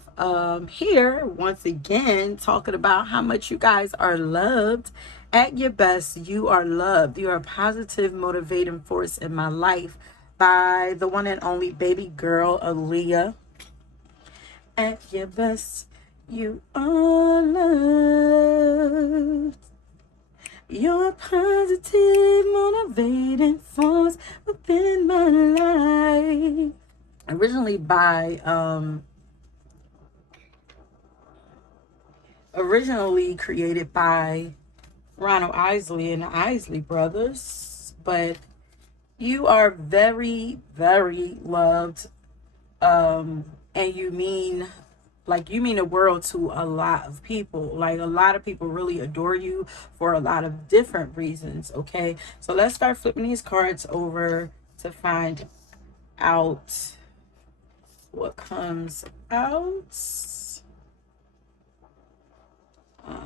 here once again talking about how much you guys are loved. At your best, you are loved. You are a positive motivating force in my life by the one and only baby girl Aaliyah. At your best, you are loved. You're a positive motivating force within my life. Originally created by Ronald Isley and the Isley brothers, but you are very, very loved, and you mean the world to a lot of people. Like, a lot of people really adore you for a lot of different reasons. Okay, so let's start flipping these cards over to find out what comes out. I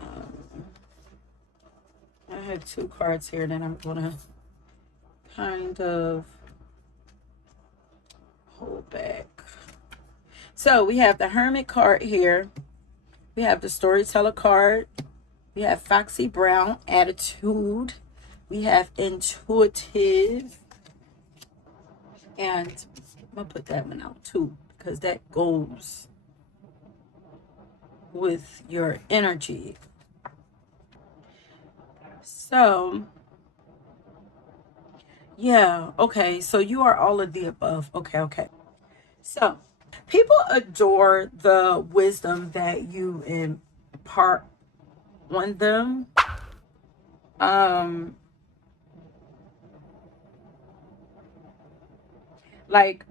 have two cards here that I'm gonna kind of hold back. So we have the Hermit card here. We have the Storyteller card. We have Foxy Brown, Attitude. We have Intuitive. And I'm going to put that one out too, because that goes with your energy. So, yeah, okay. So you are all of the above. Okay. So, people adore the wisdom that you impart on them. Like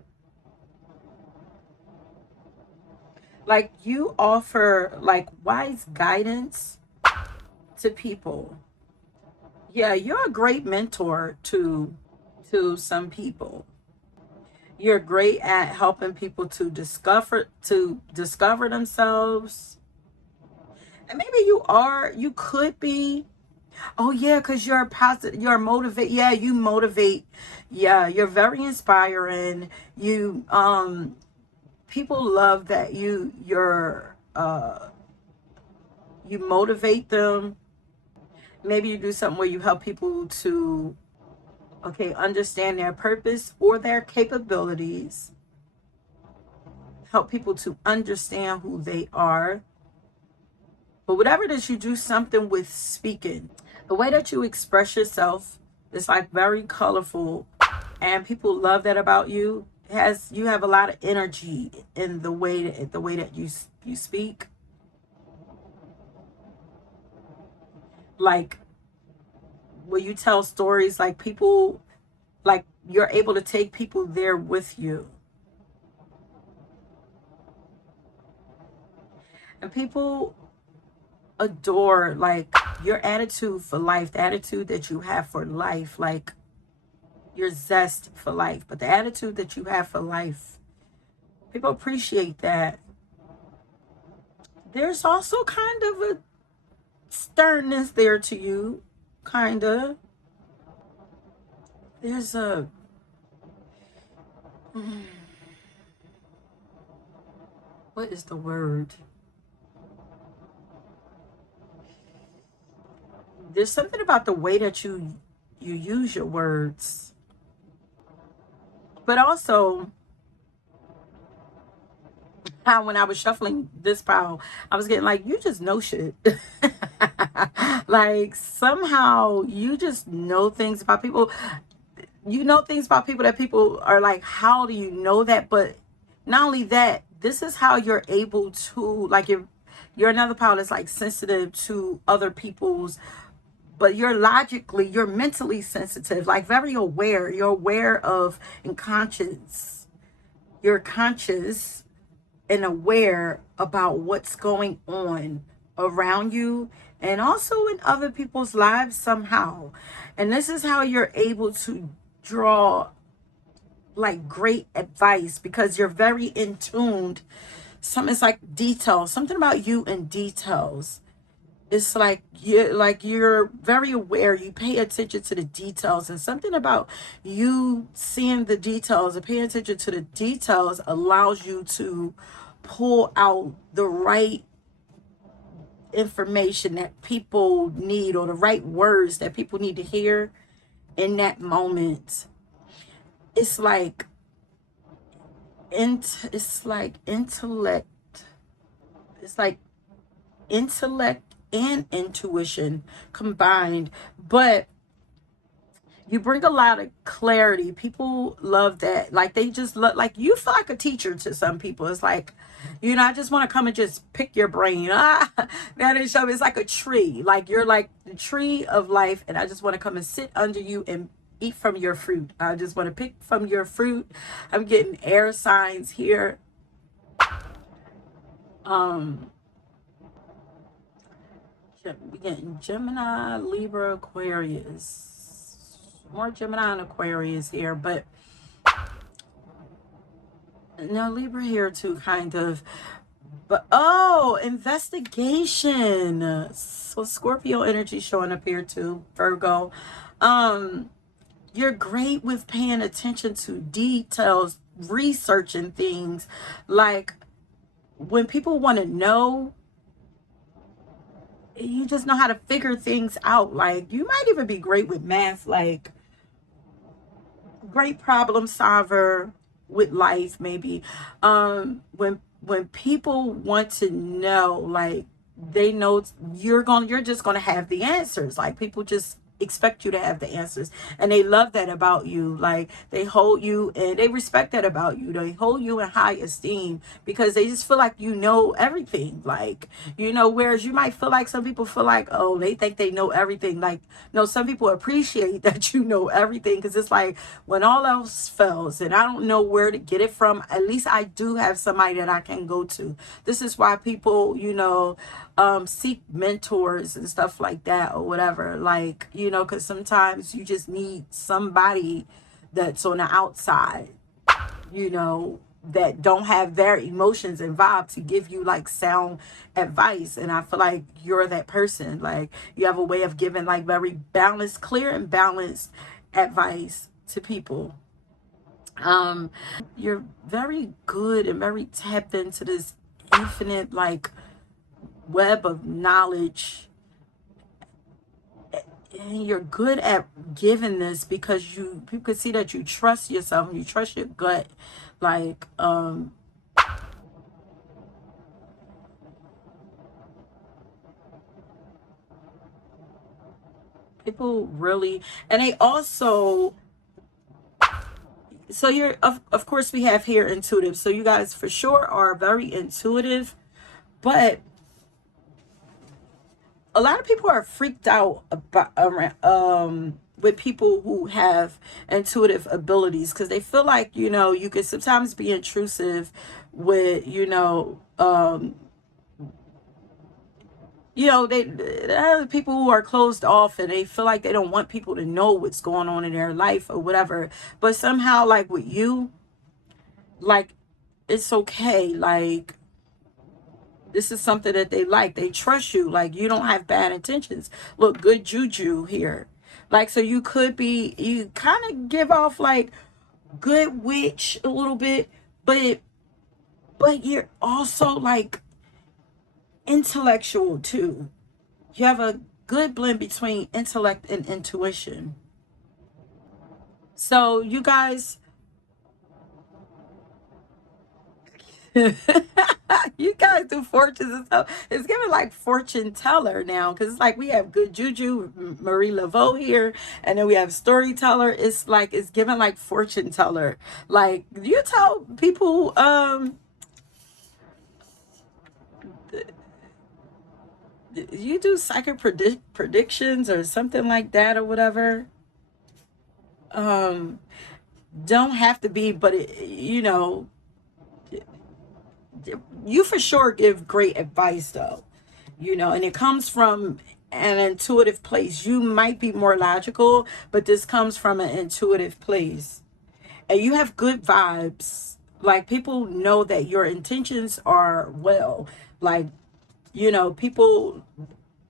you offer like wise guidance to people. Yeah, you're a great mentor to some people. You're great at helping people to discover themselves. And maybe you could be. Oh yeah, because you're positive, you're motivate. Yeah, you motivate. Yeah, you're very inspiring. You people love that you motivate them. Maybe you do something where you help people to understand their purpose or their capabilities. Help people to understand who they are. But whatever it is, you do something with speaking. The way that you express yourself is like very colorful, and people love that about you. You have a lot of energy in the way that you speak. Like when you tell stories, like people, like you're able to take people there with you, and people adore like your attitude for life, the attitude that you have for life, like your zest for life, but the attitude that you have for life. People appreciate that. There's also kind of a sternness there to you, kind of. There's a what is the word? There's something about the way that you use your words, but also how when I was shuffling this pile, I was getting like, you just know shit. Like somehow you just know things about people. You know things about people that people are like, how do you know that? But not only that, this is how you're able to like you're another pile that's like sensitive to other people's, but you're mentally sensitive, like very aware. You're aware of and conscious. You're conscious and aware about what's going on around you and also in other people's lives somehow. And this is how you're able to draw like great advice because you're very in tuned. It's like details, something about you in details. It's like you're very aware. You pay attention to the details, and something about you seeing the details and paying attention to the details allows you to pull out the right information that people need, or the right words that people need to hear in that moment. It's like it's like intellect. It's like intellect and intuition combined, but you bring a lot of clarity. People love that. Like they just look like you feel like a teacher to some people. It's like, I just want to come and just pick your brain. That is show. It's like a tree. Like you're like the tree of life, and I just want to come and sit under you and eat from your fruit. I just want to pick from your fruit. I'm getting air signs here. We getting Gemini, Libra, Aquarius. More Gemini and Aquarius here, but no, Libra here too, kind of. But oh, investigation. So Scorpio energy showing up here too, Virgo. You're great with paying attention to details, researching things. Like when people want to know, you just know how to figure things out. Like you might even be great with math, like great problem solver with life, maybe. When people want to know, like they know you're just gonna have the answers. Like people just expect you to have the answers, and they love that about you. Like they hold you and they respect that about you. They hold you in high esteem because they just feel like you know everything. Like whereas you might feel like some people feel like, oh, they think they know everything. Like no, some people appreciate that you know everything, because it's like when all else fails and I don't know where to get it from, at least I do have somebody that I can go to. This is why people seek mentors and stuff like that, or whatever, like because sometimes you just need somebody that's on the outside, that don't have their emotions involved, to give you like sound advice. And I feel like you're that person. Like you have a way of giving like very balanced, clear and balanced advice to people. You're very good and very tapped into this infinite like web of knowledge, and you're good at giving this because people can see that you trust yourself and you trust your gut. Like people really, and they also, so you're of course we have here intuitive, so you guys for sure are very intuitive, but a lot of people are freaked out about with people who have intuitive abilities, because they feel like you could sometimes be intrusive with they people who are closed off, and they feel like they don't want people to know what's going on in their life or whatever. But somehow, like with you, like it's okay. Like this is something that they like. They trust you. Like you don't have bad intentions. Look, good juju here. Like so you kind of give off like good witch a little bit, but you're also like intellectual too. You have a good blend between intellect and intuition. So you guys, you guys do fortunes and stuff. It's giving like fortune teller now, because it's like we have good juju, Marie Laveau here, and then we have storyteller. It's like it's giving like fortune teller. Like you tell people, you do psychic predictions or something like that or whatever. Um, don't have to be, but you for sure give great advice though, and it comes from an intuitive place. You might be more logical, but this comes from an intuitive place. and you have good vibes. Like, people know that your intentions are well. Like, people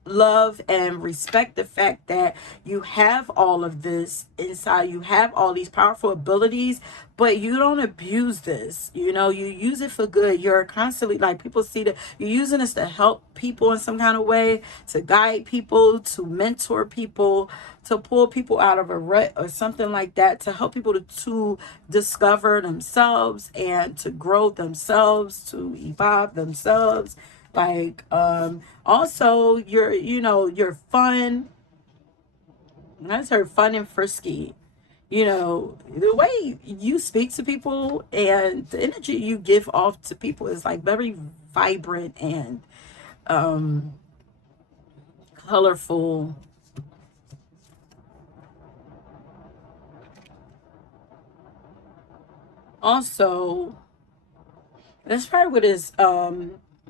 love and respect the fact that you have all of this inside. You have all these powerful abilities, but you don't abuse this. You use it for good. You're constantly, like, people see that you're using this to help people in some kind of way, to guide people, to mentor people, to pull people out of a rut or something like that, to help people to discover themselves and to grow themselves, to evolve themselves. Like, also, you're fun. That's her, fun and frisky. The way you speak to people and the energy you give off to people is like very vibrant and um colorful. Also, that's probably what is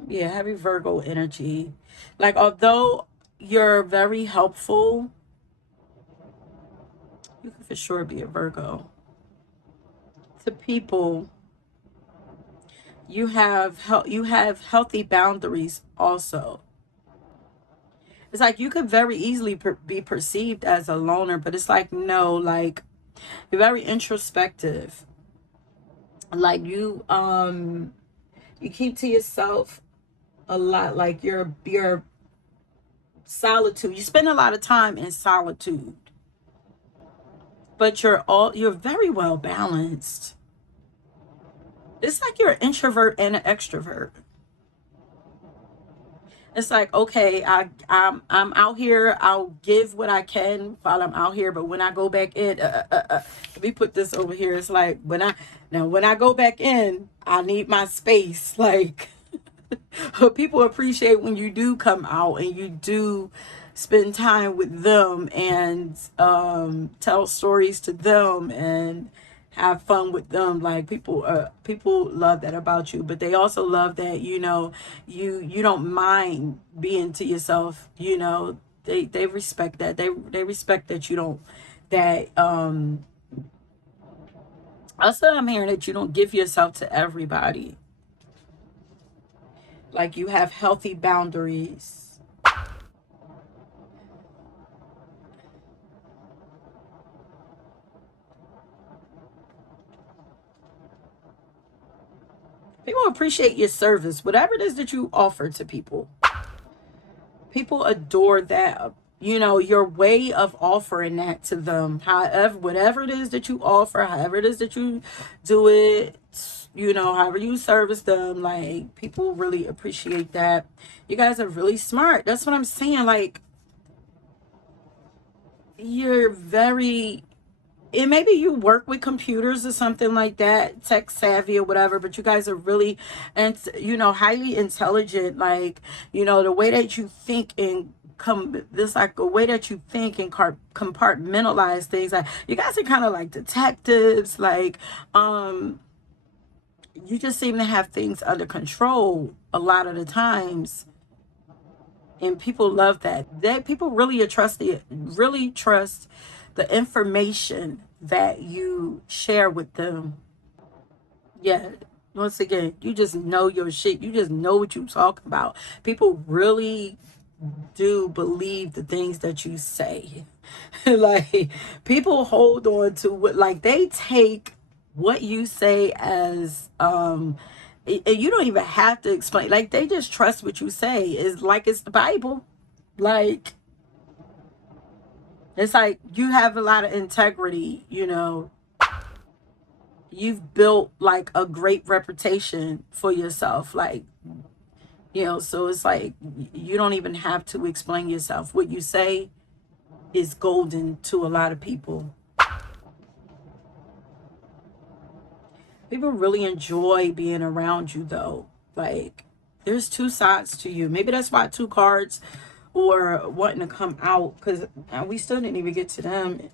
yeah, heavy Virgo energy. Like, although you're very helpful, you can for sure be a Virgo to people. You have healthy boundaries also. It's like you could very easily be perceived as a loner, but it's like, no, like, you're very introspective. Like, you keep to yourself a lot. Like, your solitude. You spend a lot of time in solitude, but you're very well balanced. It's like you're an introvert and an extrovert. It's like, okay, I'm out here. I'll give what I can while I'm out here, but when I go back in, let me put this over here. It's like, when I go back in, I need my space. Like, people appreciate when you do come out and you do spend time with them and tell stories to them and have fun with them. Like, people love that about you, but they also love that, you don't mind being to yourself. They respect that. They respect that you don't, that also, I'm hearing that you don't give yourself to everybody. Like, you have healthy boundaries. People appreciate your service, whatever it is that you offer to people. People adore that. Your way of offering that to them. However, whatever it is that you offer, however it is that you do it, however you service them, like, people really appreciate that. You guys are really smart. That's what I'm saying. Like, you're very, and maybe you work with computers or something like that, tech savvy or whatever, but you guys are really, and highly intelligent. Like, the way that you think and there's like a way that you think and compartmentalize things. Like, you guys are kind of like detectives. Like, you just seem to have things under control a lot of the times, and people love that people really trust the information that you share with them. Yeah, once again, you just know your shit. You just know what you talk about. People really do believe the things that you say. Like, people hold on to what, like, they take what you say as and you don't even have to explain. Like, they just trust what you say. Is like, it's the Bible. Like, it's like you have a lot of integrity. You've built like a great reputation for yourself. Like, so it's like you don't even have to explain yourself. What you say is golden to a lot of people. People really enjoy being around you, though. Like, there's two sides to you. Maybe that's why two cards or wanting to come out, because we still didn't even get to them.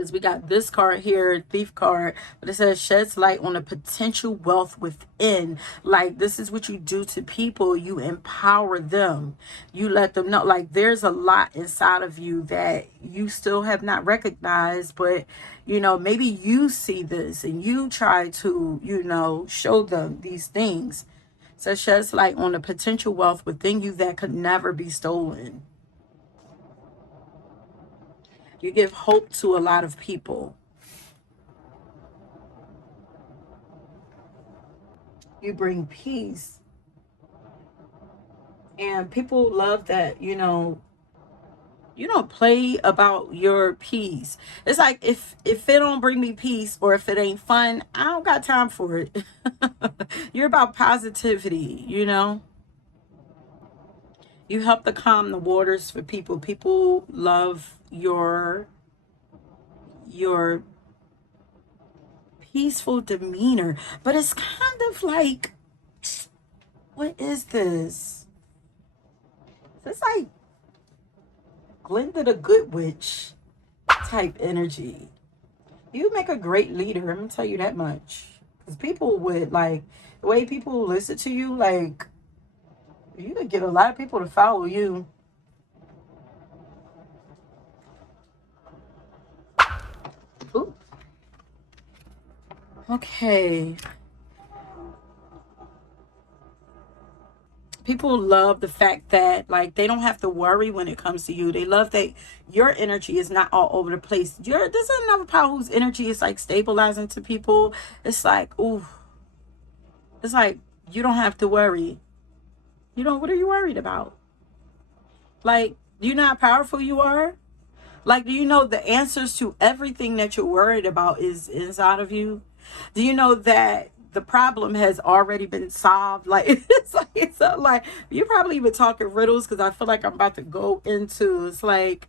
because we got this card here, thief card, but it says sheds light on the potential wealth within. Like, this is what you do to people. You empower them. You let them know, like, there's a lot inside of you that you still have not recognized, but you know, maybe you see this and you try to, you know, show them these things. So sheds light on the potential wealth within you that could never be stolen. You give hope to a lot of people. You bring peace. And people love that, you know, you don't play about your peace. It's like, if it don't bring me peace, or if it ain't fun, I don't got time for it. You're about positivity, you know. You help to calm the waters for people. People love your peaceful demeanor. But it's kind of like, what is this? It's like Glinda the Good Witch type energy. You make a great leader, I'm gonna tell you that much. Because people would, like, the way people listen to you, like, you could get a lot of people to follow you. Ooh. Okay. People love the fact that, like, they don't have to worry when it comes to you. They love that your energy is not all over the place. This is another power whose energy is like stabilizing to people. It's like, ooh, it's like, you don't have to worry. You know, what are you worried about? Like, do you know how powerful you are? Like, do you know the answers to everything that you're worried about is inside of you? Do you know that the problem has already been solved? Like, it's like, you're probably even talking riddles, because I feel like I'm about to go into, it's like,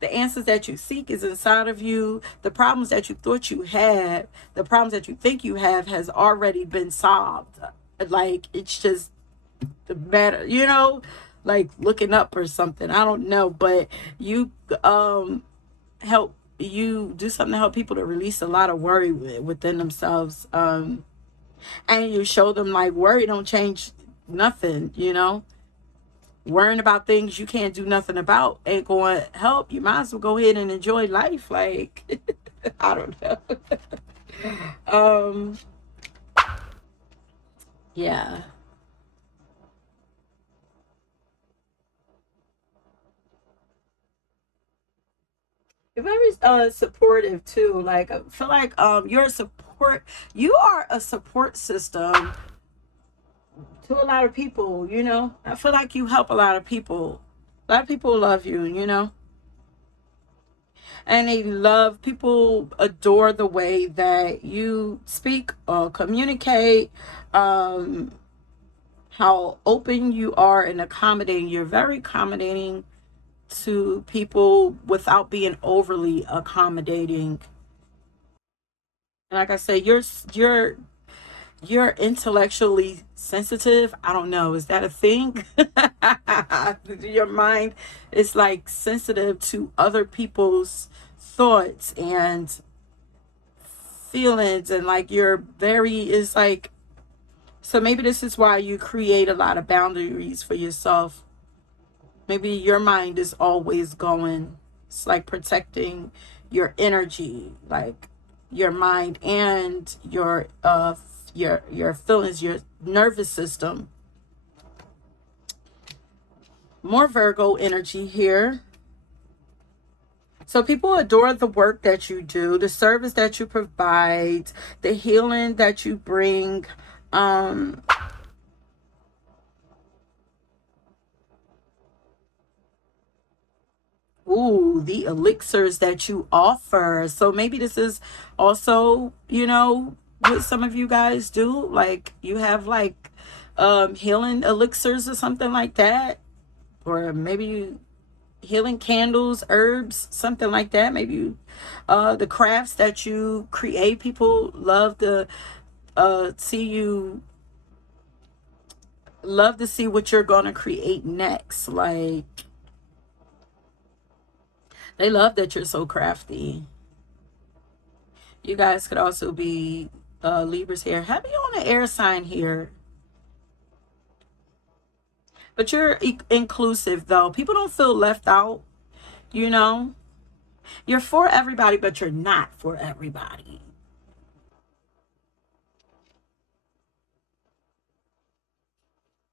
the answers that you seek is inside of you. The problems that you thought you had, the problems that you think you have, has already been solved. Like, it's just the matter, you know, like looking up or something. I don't know, but you help, you do something to help people to release a lot of worry within themselves. And you show them, like, worry don't change nothing, you know. Worrying about things you can't do nothing about ain't going to help. You might as well go ahead and enjoy life. Like, I don't know. um yeah, you're very supportive too. Like, I feel like you are a support system to a lot of people, you know. I feel like you help a lot of people. A lot of people love you, you know. And people adore the way that you speak or communicate, um, how open you are and accommodating. You're very accommodating to people without being overly accommodating. And like I say, you're intellectually sensitive. I don't know, is that a thing? Your mind is like sensitive to other people's thoughts and feelings, and like you're very, is like, so maybe this is why you create a lot of boundaries for yourself. Maybe your mind is always going. It's like protecting your energy, like your mind and your feelings, your nervous system. More Virgo energy here. So people adore the work that you do, the service that you provide, the healing that you bring. Um, ooh, the elixirs that you offer. So maybe this is also, you know, what some of you guys do. Like, you have like healing elixirs or something like that. Or maybe you healing candles, herbs, something like that. Maybe you the crafts that you create, people love to see you, love to see what you're gonna create next. Like, they love that you're so crafty. You guys could also be Libras here. Heavy on the air sign here. But you're inclusive, though. People don't feel left out, you know? You're for everybody, but you're not for everybody.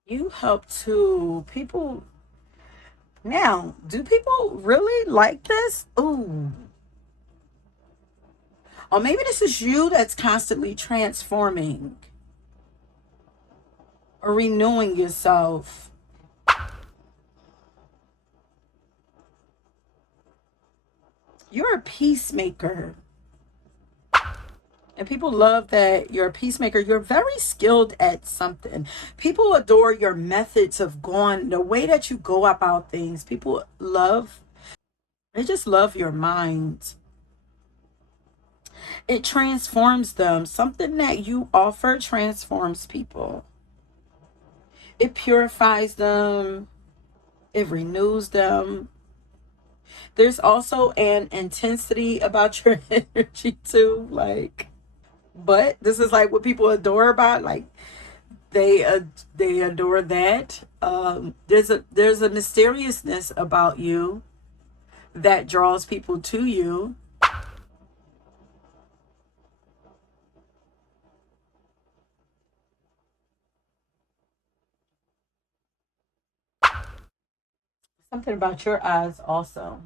You help to people. Now, do people really like this? Ooh. Or maybe this is you that's constantly transforming or renewing yourself. You're a peacemaker. And people love that you're a peacemaker. You're very skilled at something. People adore your methods of going, the way that you go about things. People love, they just love your mind. It transforms them. Something that you offer transforms people. It purifies them. It renews them. There's also an intensity about your energy too. Like, but this is like what people adore about. Like they adore that. There's a mysteriousness about you that draws people to you. Something about your eyes also.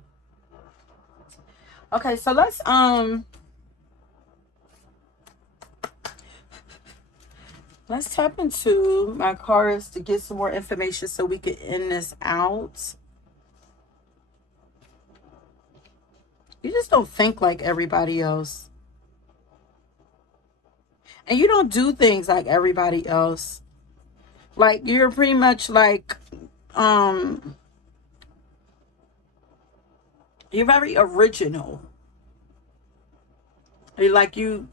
Okay, so let's tap into my cards to get some more information so we can end this out. You just don't think like everybody else. And you don't do things like everybody else. Like you're pretty much like you're very original. You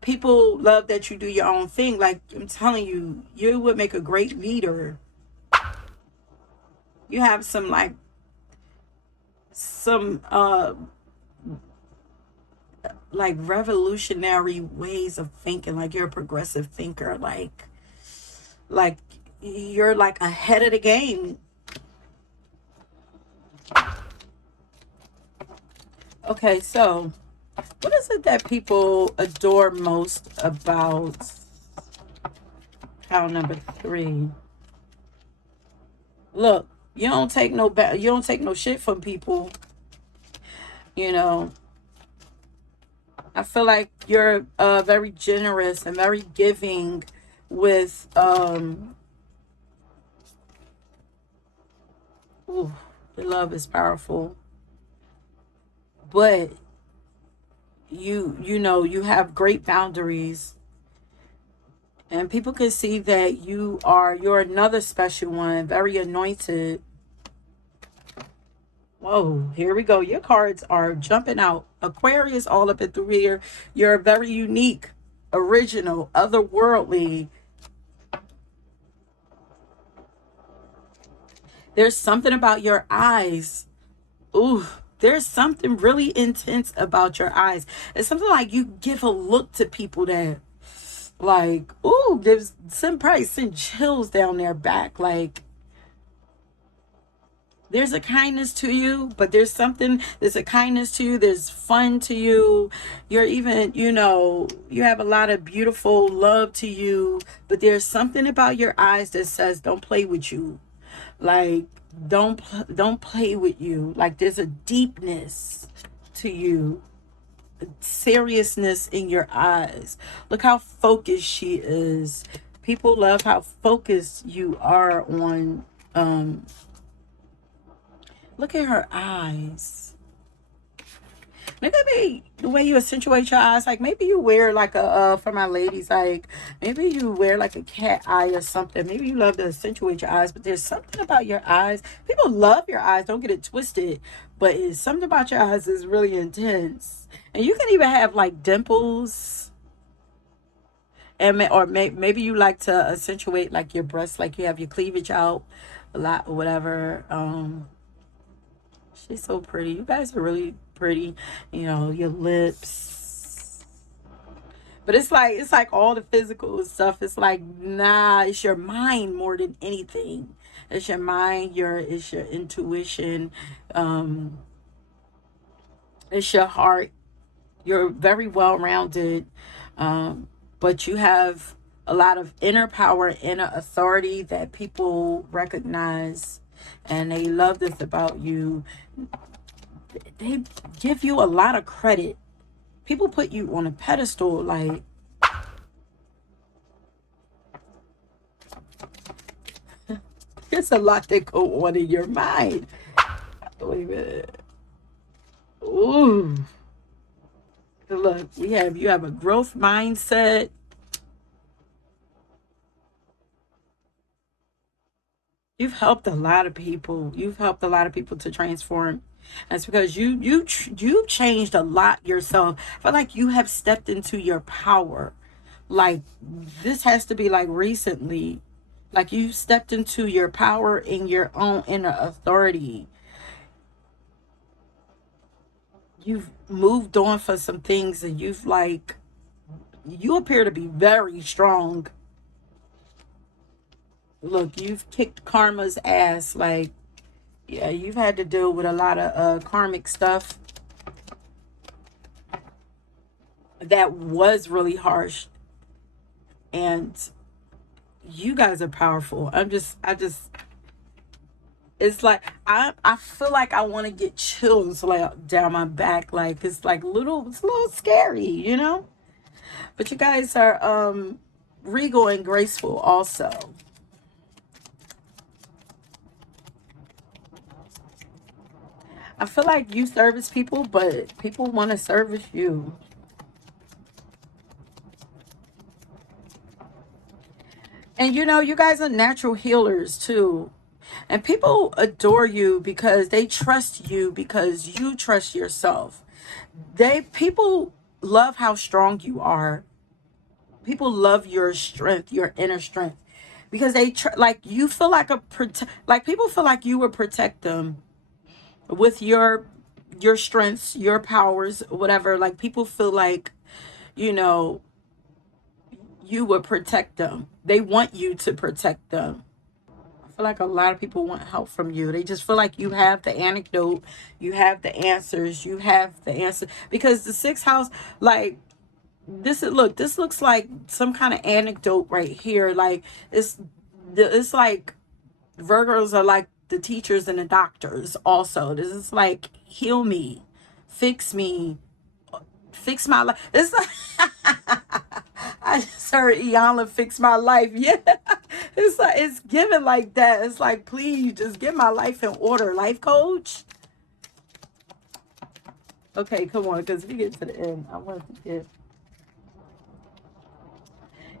people love that you do your own thing. Like I'm telling you, you would make a great leader. You have some like revolutionary ways of thinking. Like you're a progressive thinker. Like you're like ahead of the game. Okay, so what is it that people adore most about pile number 3? Look, you don't take no shit from people. You know, I feel like you're very generous and very giving with ooh, the love is powerful. But you know, you have great boundaries, and people can see that you're another special one, very anointed. Whoa, here we go. Your cards are jumping out. Aquarius all up and through here. You're very unique, original, otherworldly. There's something about your eyes. Ooh, there's something really intense about your eyes. It's something like you give a look to people that like, ooh, there's some probably send chills down their back. Like there's a kindness to you, but there's a kindness to you, there's fun to you. You're even, you know, you have a lot of beautiful love to you, but there's something about your eyes that says don't play with you. Like don't play with you. Like there's a deepness to you, a seriousness in your eyes. Look how focused she is. People love how focused you are on look at her eyes. Maybe the way you accentuate your eyes, like maybe you wear like a for my ladies, like maybe you wear like a cat eye or something. Maybe you love to accentuate your eyes, but there's something about your eyes. People love your eyes, don't get it twisted, but it's something about your eyes is really intense. And you can even have like dimples, and maybe you like to accentuate like your breasts, like you have your cleavage out a lot or whatever. She's so pretty. You guys are really pretty. You know, your lips. But it's like all the physical stuff. It's like, nah, it's your mind more than anything. It's your mind, it's your intuition, um, it's your heart. You're very well rounded, but you have a lot of inner power, inner authority that people recognize, and they love this about you. They give you a lot of credit. People put you on a pedestal. Like, there's a lot that go on in your mind. Wait a minute. Ooh. Look, you have a growth mindset. You've helped a lot of people. You've helped a lot of people to transform. That's because you changed a lot yourself. I feel like you have stepped into your power. Like, this has to be like recently. Like, you stepped into your power in your own inner authority. You've moved on for some things, and you appear to be very strong. Look, you've kicked karma's ass. Like, yeah, you've had to deal with a lot of karmic stuff that was really harsh, and you guys are powerful. It's like I feel like I want to get chills like down my back. Like, it's like it's a little scary, you know. But you guys are regal and graceful also. I feel like you service people, but people want to service you. And you know, you guys are natural healers too. And people adore you because they trust you, because you trust yourself. People love how strong you are. People love your strength, your inner strength, because like, you feel like like, people feel like you would protect them with your strengths, your powers, whatever. Like, people feel like, you know, you would protect them. They want you to protect them. I feel like a lot of people want help from you. They just feel like you have the anecdote, you have the answers, you have the answer. Because the sixth house, like, this looks like some kind of anecdote right here. Like, it's like Virgos are like the teachers and the doctors also. This is like, heal me, fix me, fix my life. It's like, I just heard Iyanla, fix my life. Yeah. It's like, it's given like that. It's like, please just get my life in order. Life coach. Okay, come on, because we get to the end. I want to get.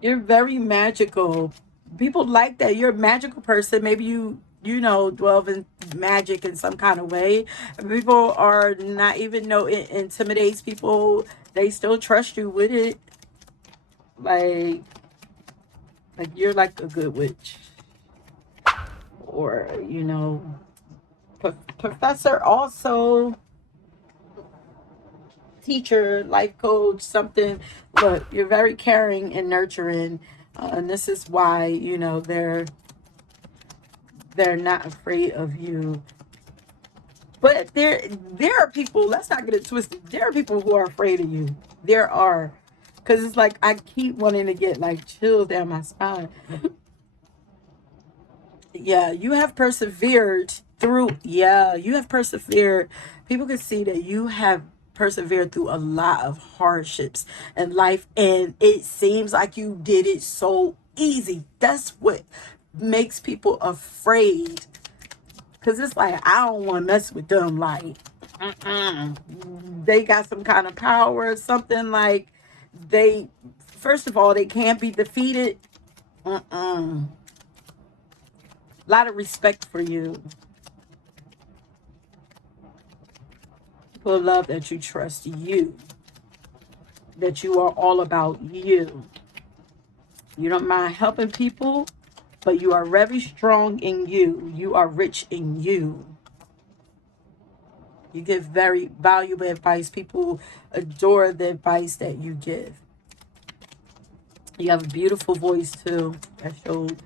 You're very magical. People like that. You're a magical person. Maybe you know, dwell in magic in some kind of way. People are not, even though it intimidates people, they still trust you with it. Like, you're like a good witch, or, you know, professor also, teacher, life coach, something. Look, you're very caring and nurturing, and this is why, you know, they're not afraid of you. But there are people, let's not get it twisted, there are people who are afraid of you. There are. Because it's like, I keep wanting to get like chills down my spine. Yeah, you have persevered through, yeah, you have persevered. People can see that you have persevered through a lot of hardships in life, and it seems like you did it so easy. That's what makes people afraid. Because it's like, I don't want to mess with them. Like, they got some kind of power or something. Like, they, first of all, they can't be defeated. A lot of respect for you. People love that you trust you, that you are all about you. You don't mind helping people, but you are very strong in you. You are rich in you. You give very valuable advice. People adore the advice that you give. You have a beautiful voice too. That showed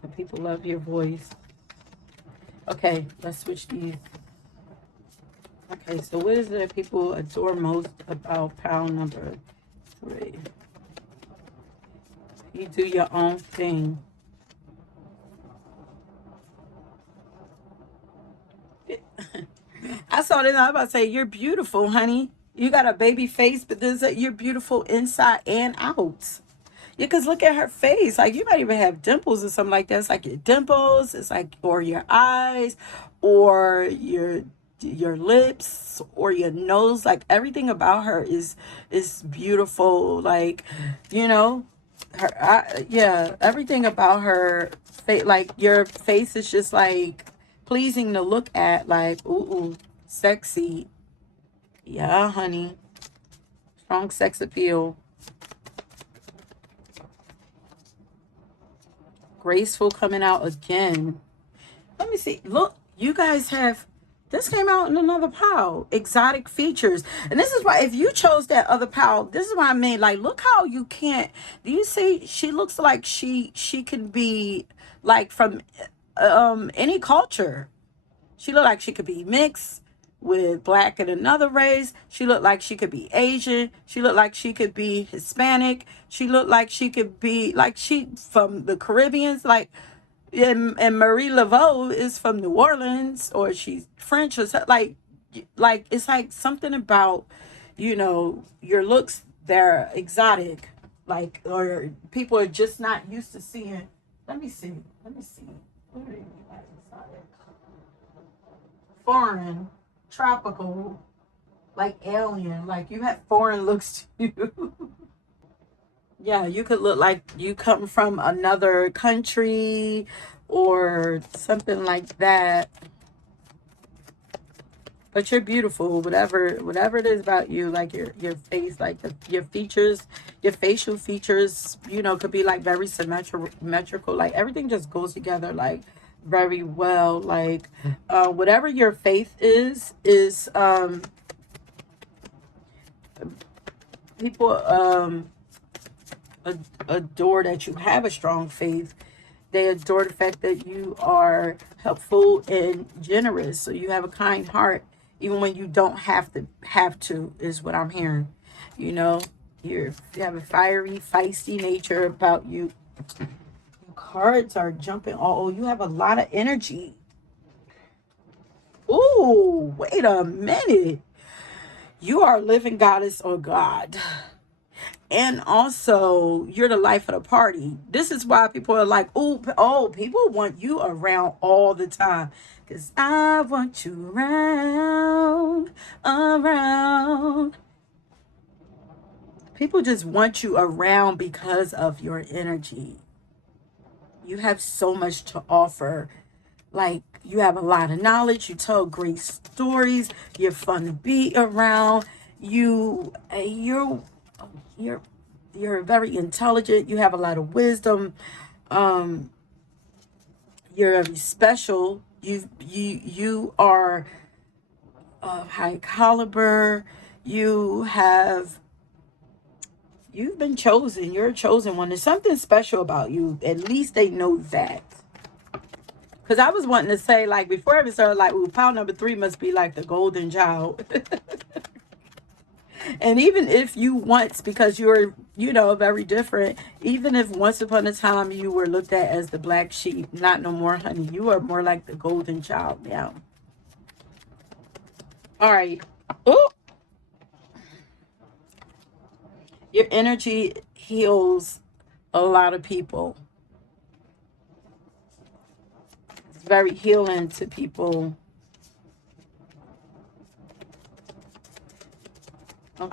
that people love your voice. Okay, let's switch these. Okay, so what is it that people adore most about pile number 3? You do your own thing. I saw this. I was about to say, you're beautiful, honey. You got a baby face, but you're beautiful inside and out. Yeah, because look at her face. Like, you might even have dimples or something like that. It's like your dimples. It's like, or your eyes, or your lips, or your nose. Like, everything about her is beautiful. Like, you know, yeah, everything about her face. Like, your face is just like pleasing to look at. Like, ooh, sexy. Yeah, honey. Strong sex appeal. Graceful coming out again. Let me see. Look, you guys have, this came out in another pile. Exotic features. And this is why, if you chose that other pile, this is what I mean. Like, look how you can't, do you see? She looks like she can be like from any culture. She looked like she could be mixed with black and another race. She looked like she could be Asian. She looked like she could be Hispanic. She looked like she could be like she from the Caribbeans. Like, and Marie Laveau is from New Orleans, or she's French, or something. Like it's like something about, your looks. They're exotic, like, or people are just not used to seeing. Let me see. What do you mean by exotic? Foreign, tropical, like alien. Like, you have foreign looks to you. Yeah, you could look like you come from another country or something like that. But you're beautiful, whatever it is about you, like your face, like your features, your facial features, could be like very symmetrical. Like, everything just goes together like very well. Like, whatever your faith is people adore that you have a strong faith. They adore the fact that you are helpful and generous. So you have a kind heart, even when you don't have to, is what I'm hearing. You know, you have a fiery, feisty nature about you. Your cards are jumping. Oh, you have a lot of energy. Ooh, wait a minute. You are a living goddess or god. And also, you're the life of the party. This is why people are like, oh, people want you around all the time. Because I want you around. People just want you around because of your energy. You have so much to offer. Like, you have a lot of knowledge. You tell great stories. You're fun to be around. You're very intelligent. You have a lot of wisdom. You're very special. You are of high caliber. You've been chosen. You're a chosen one. There's something special about you. At least they know that. Because I was wanting to say, like, before I even started, like, ooh, pile number 3 must be like the golden child. And even if you once, because you're, very different, even if once upon a time you were looked at as the black sheep, not no more, honey. You are more like the golden child now. All right. Oh, your energy heals a lot of people. It's very healing to people. Oh,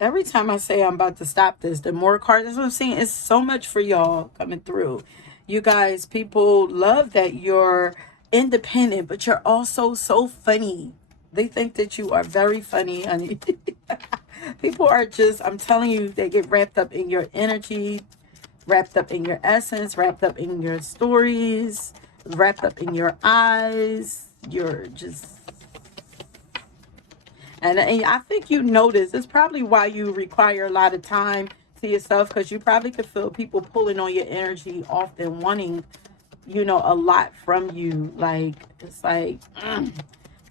every time I say I'm about to stop this, the more cards, that's what I'm saying. It's so much for y'all coming through. You guys, people love that you're independent, but you're also so funny. They think that you are very funny, honey. People are just, I'm telling you, they get wrapped up in your energy, wrapped up in your essence, wrapped up in your stories, wrapped up in your eyes. You're just, and I think you notice, it's probably why you require a lot of time to yourself, because you probably could feel people pulling on your energy, often wanting, you know, a lot from you. Like, it's like,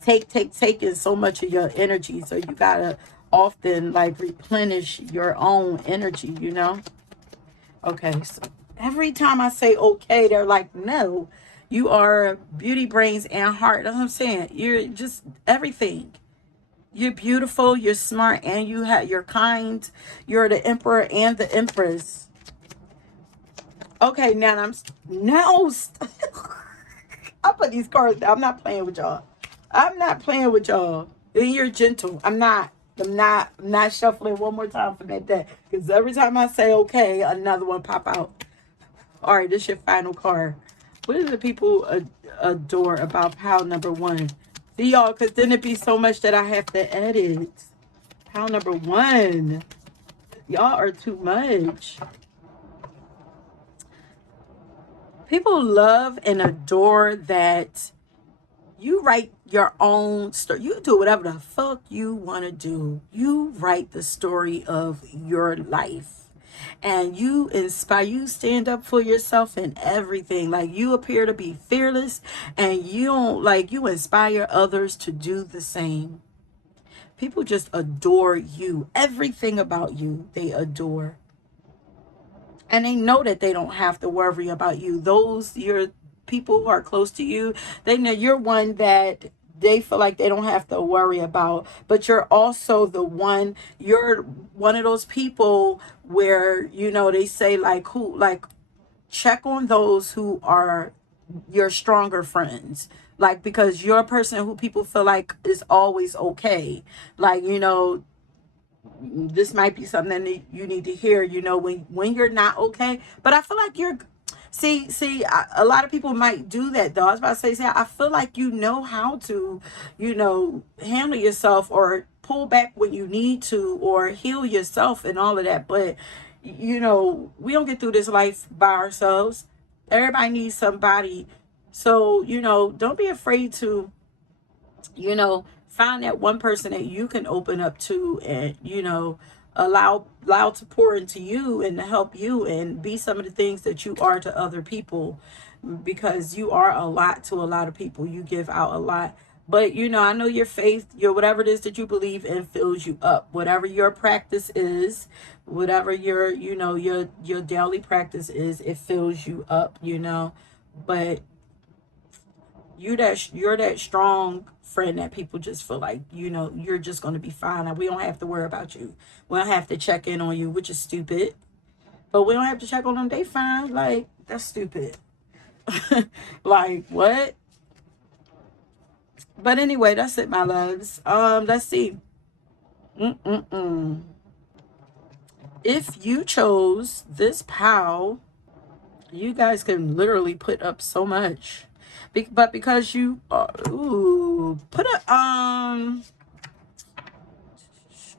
taking so much of your energy. So you gotta often like replenish your own energy, you know? Okay, so every time I say okay, they're like, no, you are beauty, brains, and heart. That's what I'm saying. You're just everything. You're beautiful, you're smart, and you're kind. You're the emperor and the empress. Okay, now I put these cards down. I'm not playing with y'all. I'm not playing with y'all. And you're gentle. I'm not shuffling one more time for that day. Because every time I say okay, another one pop out. All right, this is your final card. What do the people adore about pile number one? See, y'all, because then it be so much that I have to edit. Pile number one. Y'all are too much. People love and adore that you write your own story. You do whatever the fuck you want to do. You write the story of your life. And you inspire, you stand up for yourself and everything. Like, you appear to be fearless, and you don't, like, you inspire others to do the same. People just adore you. Everything about you, they adore. And they know that they don't have to worry about you. Those, your people who are close to you, they know you're one that they feel like they don't have to worry about. But you're also you're one of those people where, you know, they say like, who, like, check on those who are your stronger friends. Like, because you're a person who people feel like is always okay. Like, you know, this might be something that you need to hear, you know, when you're not okay. But I feel like you're, a lot of people might do that though. I was about to say, I feel like you know how to, you know, handle yourself, or pull back when you need to, or heal yourself and all of that. But, you know, we don't get through this life by ourselves. Everybody needs somebody. So, you know, don't be afraid to, you know, find that one person that you can open up to, and, you know, allow to pour into you and to help you and be some of the things that you are to other people, because you are a lot to a lot of people. You give out a lot. But, you know, I know your faith, your whatever it is that you believe in, fills you up. Whatever your practice is, whatever your, you know, your daily practice is, it fills you up, you know. But you're that strong friend that people just feel like, you know, you're just going to be fine, and we don't have to worry about you. We don't have to check in on you, which is stupid. But we don't have to check on them, they fine. Like, that's stupid. Like, what? But anyway, that's it, my loves. Let's see. If you chose this pal, you guys can literally put up so much. But because you put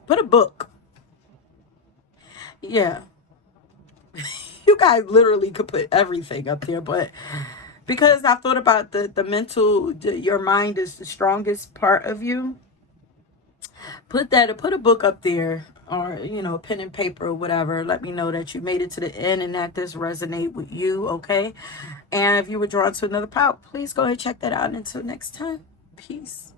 a book. Yeah. You guys literally could put everything up there, but because I thought about the mental, your mind is the strongest part of you. Put a book up there, or, you know, pen and paper or whatever. Let me know that you made it to the end and that this resonate with you, okay? And if you were drawn to another pile, please go ahead and check that out. And until next time, peace.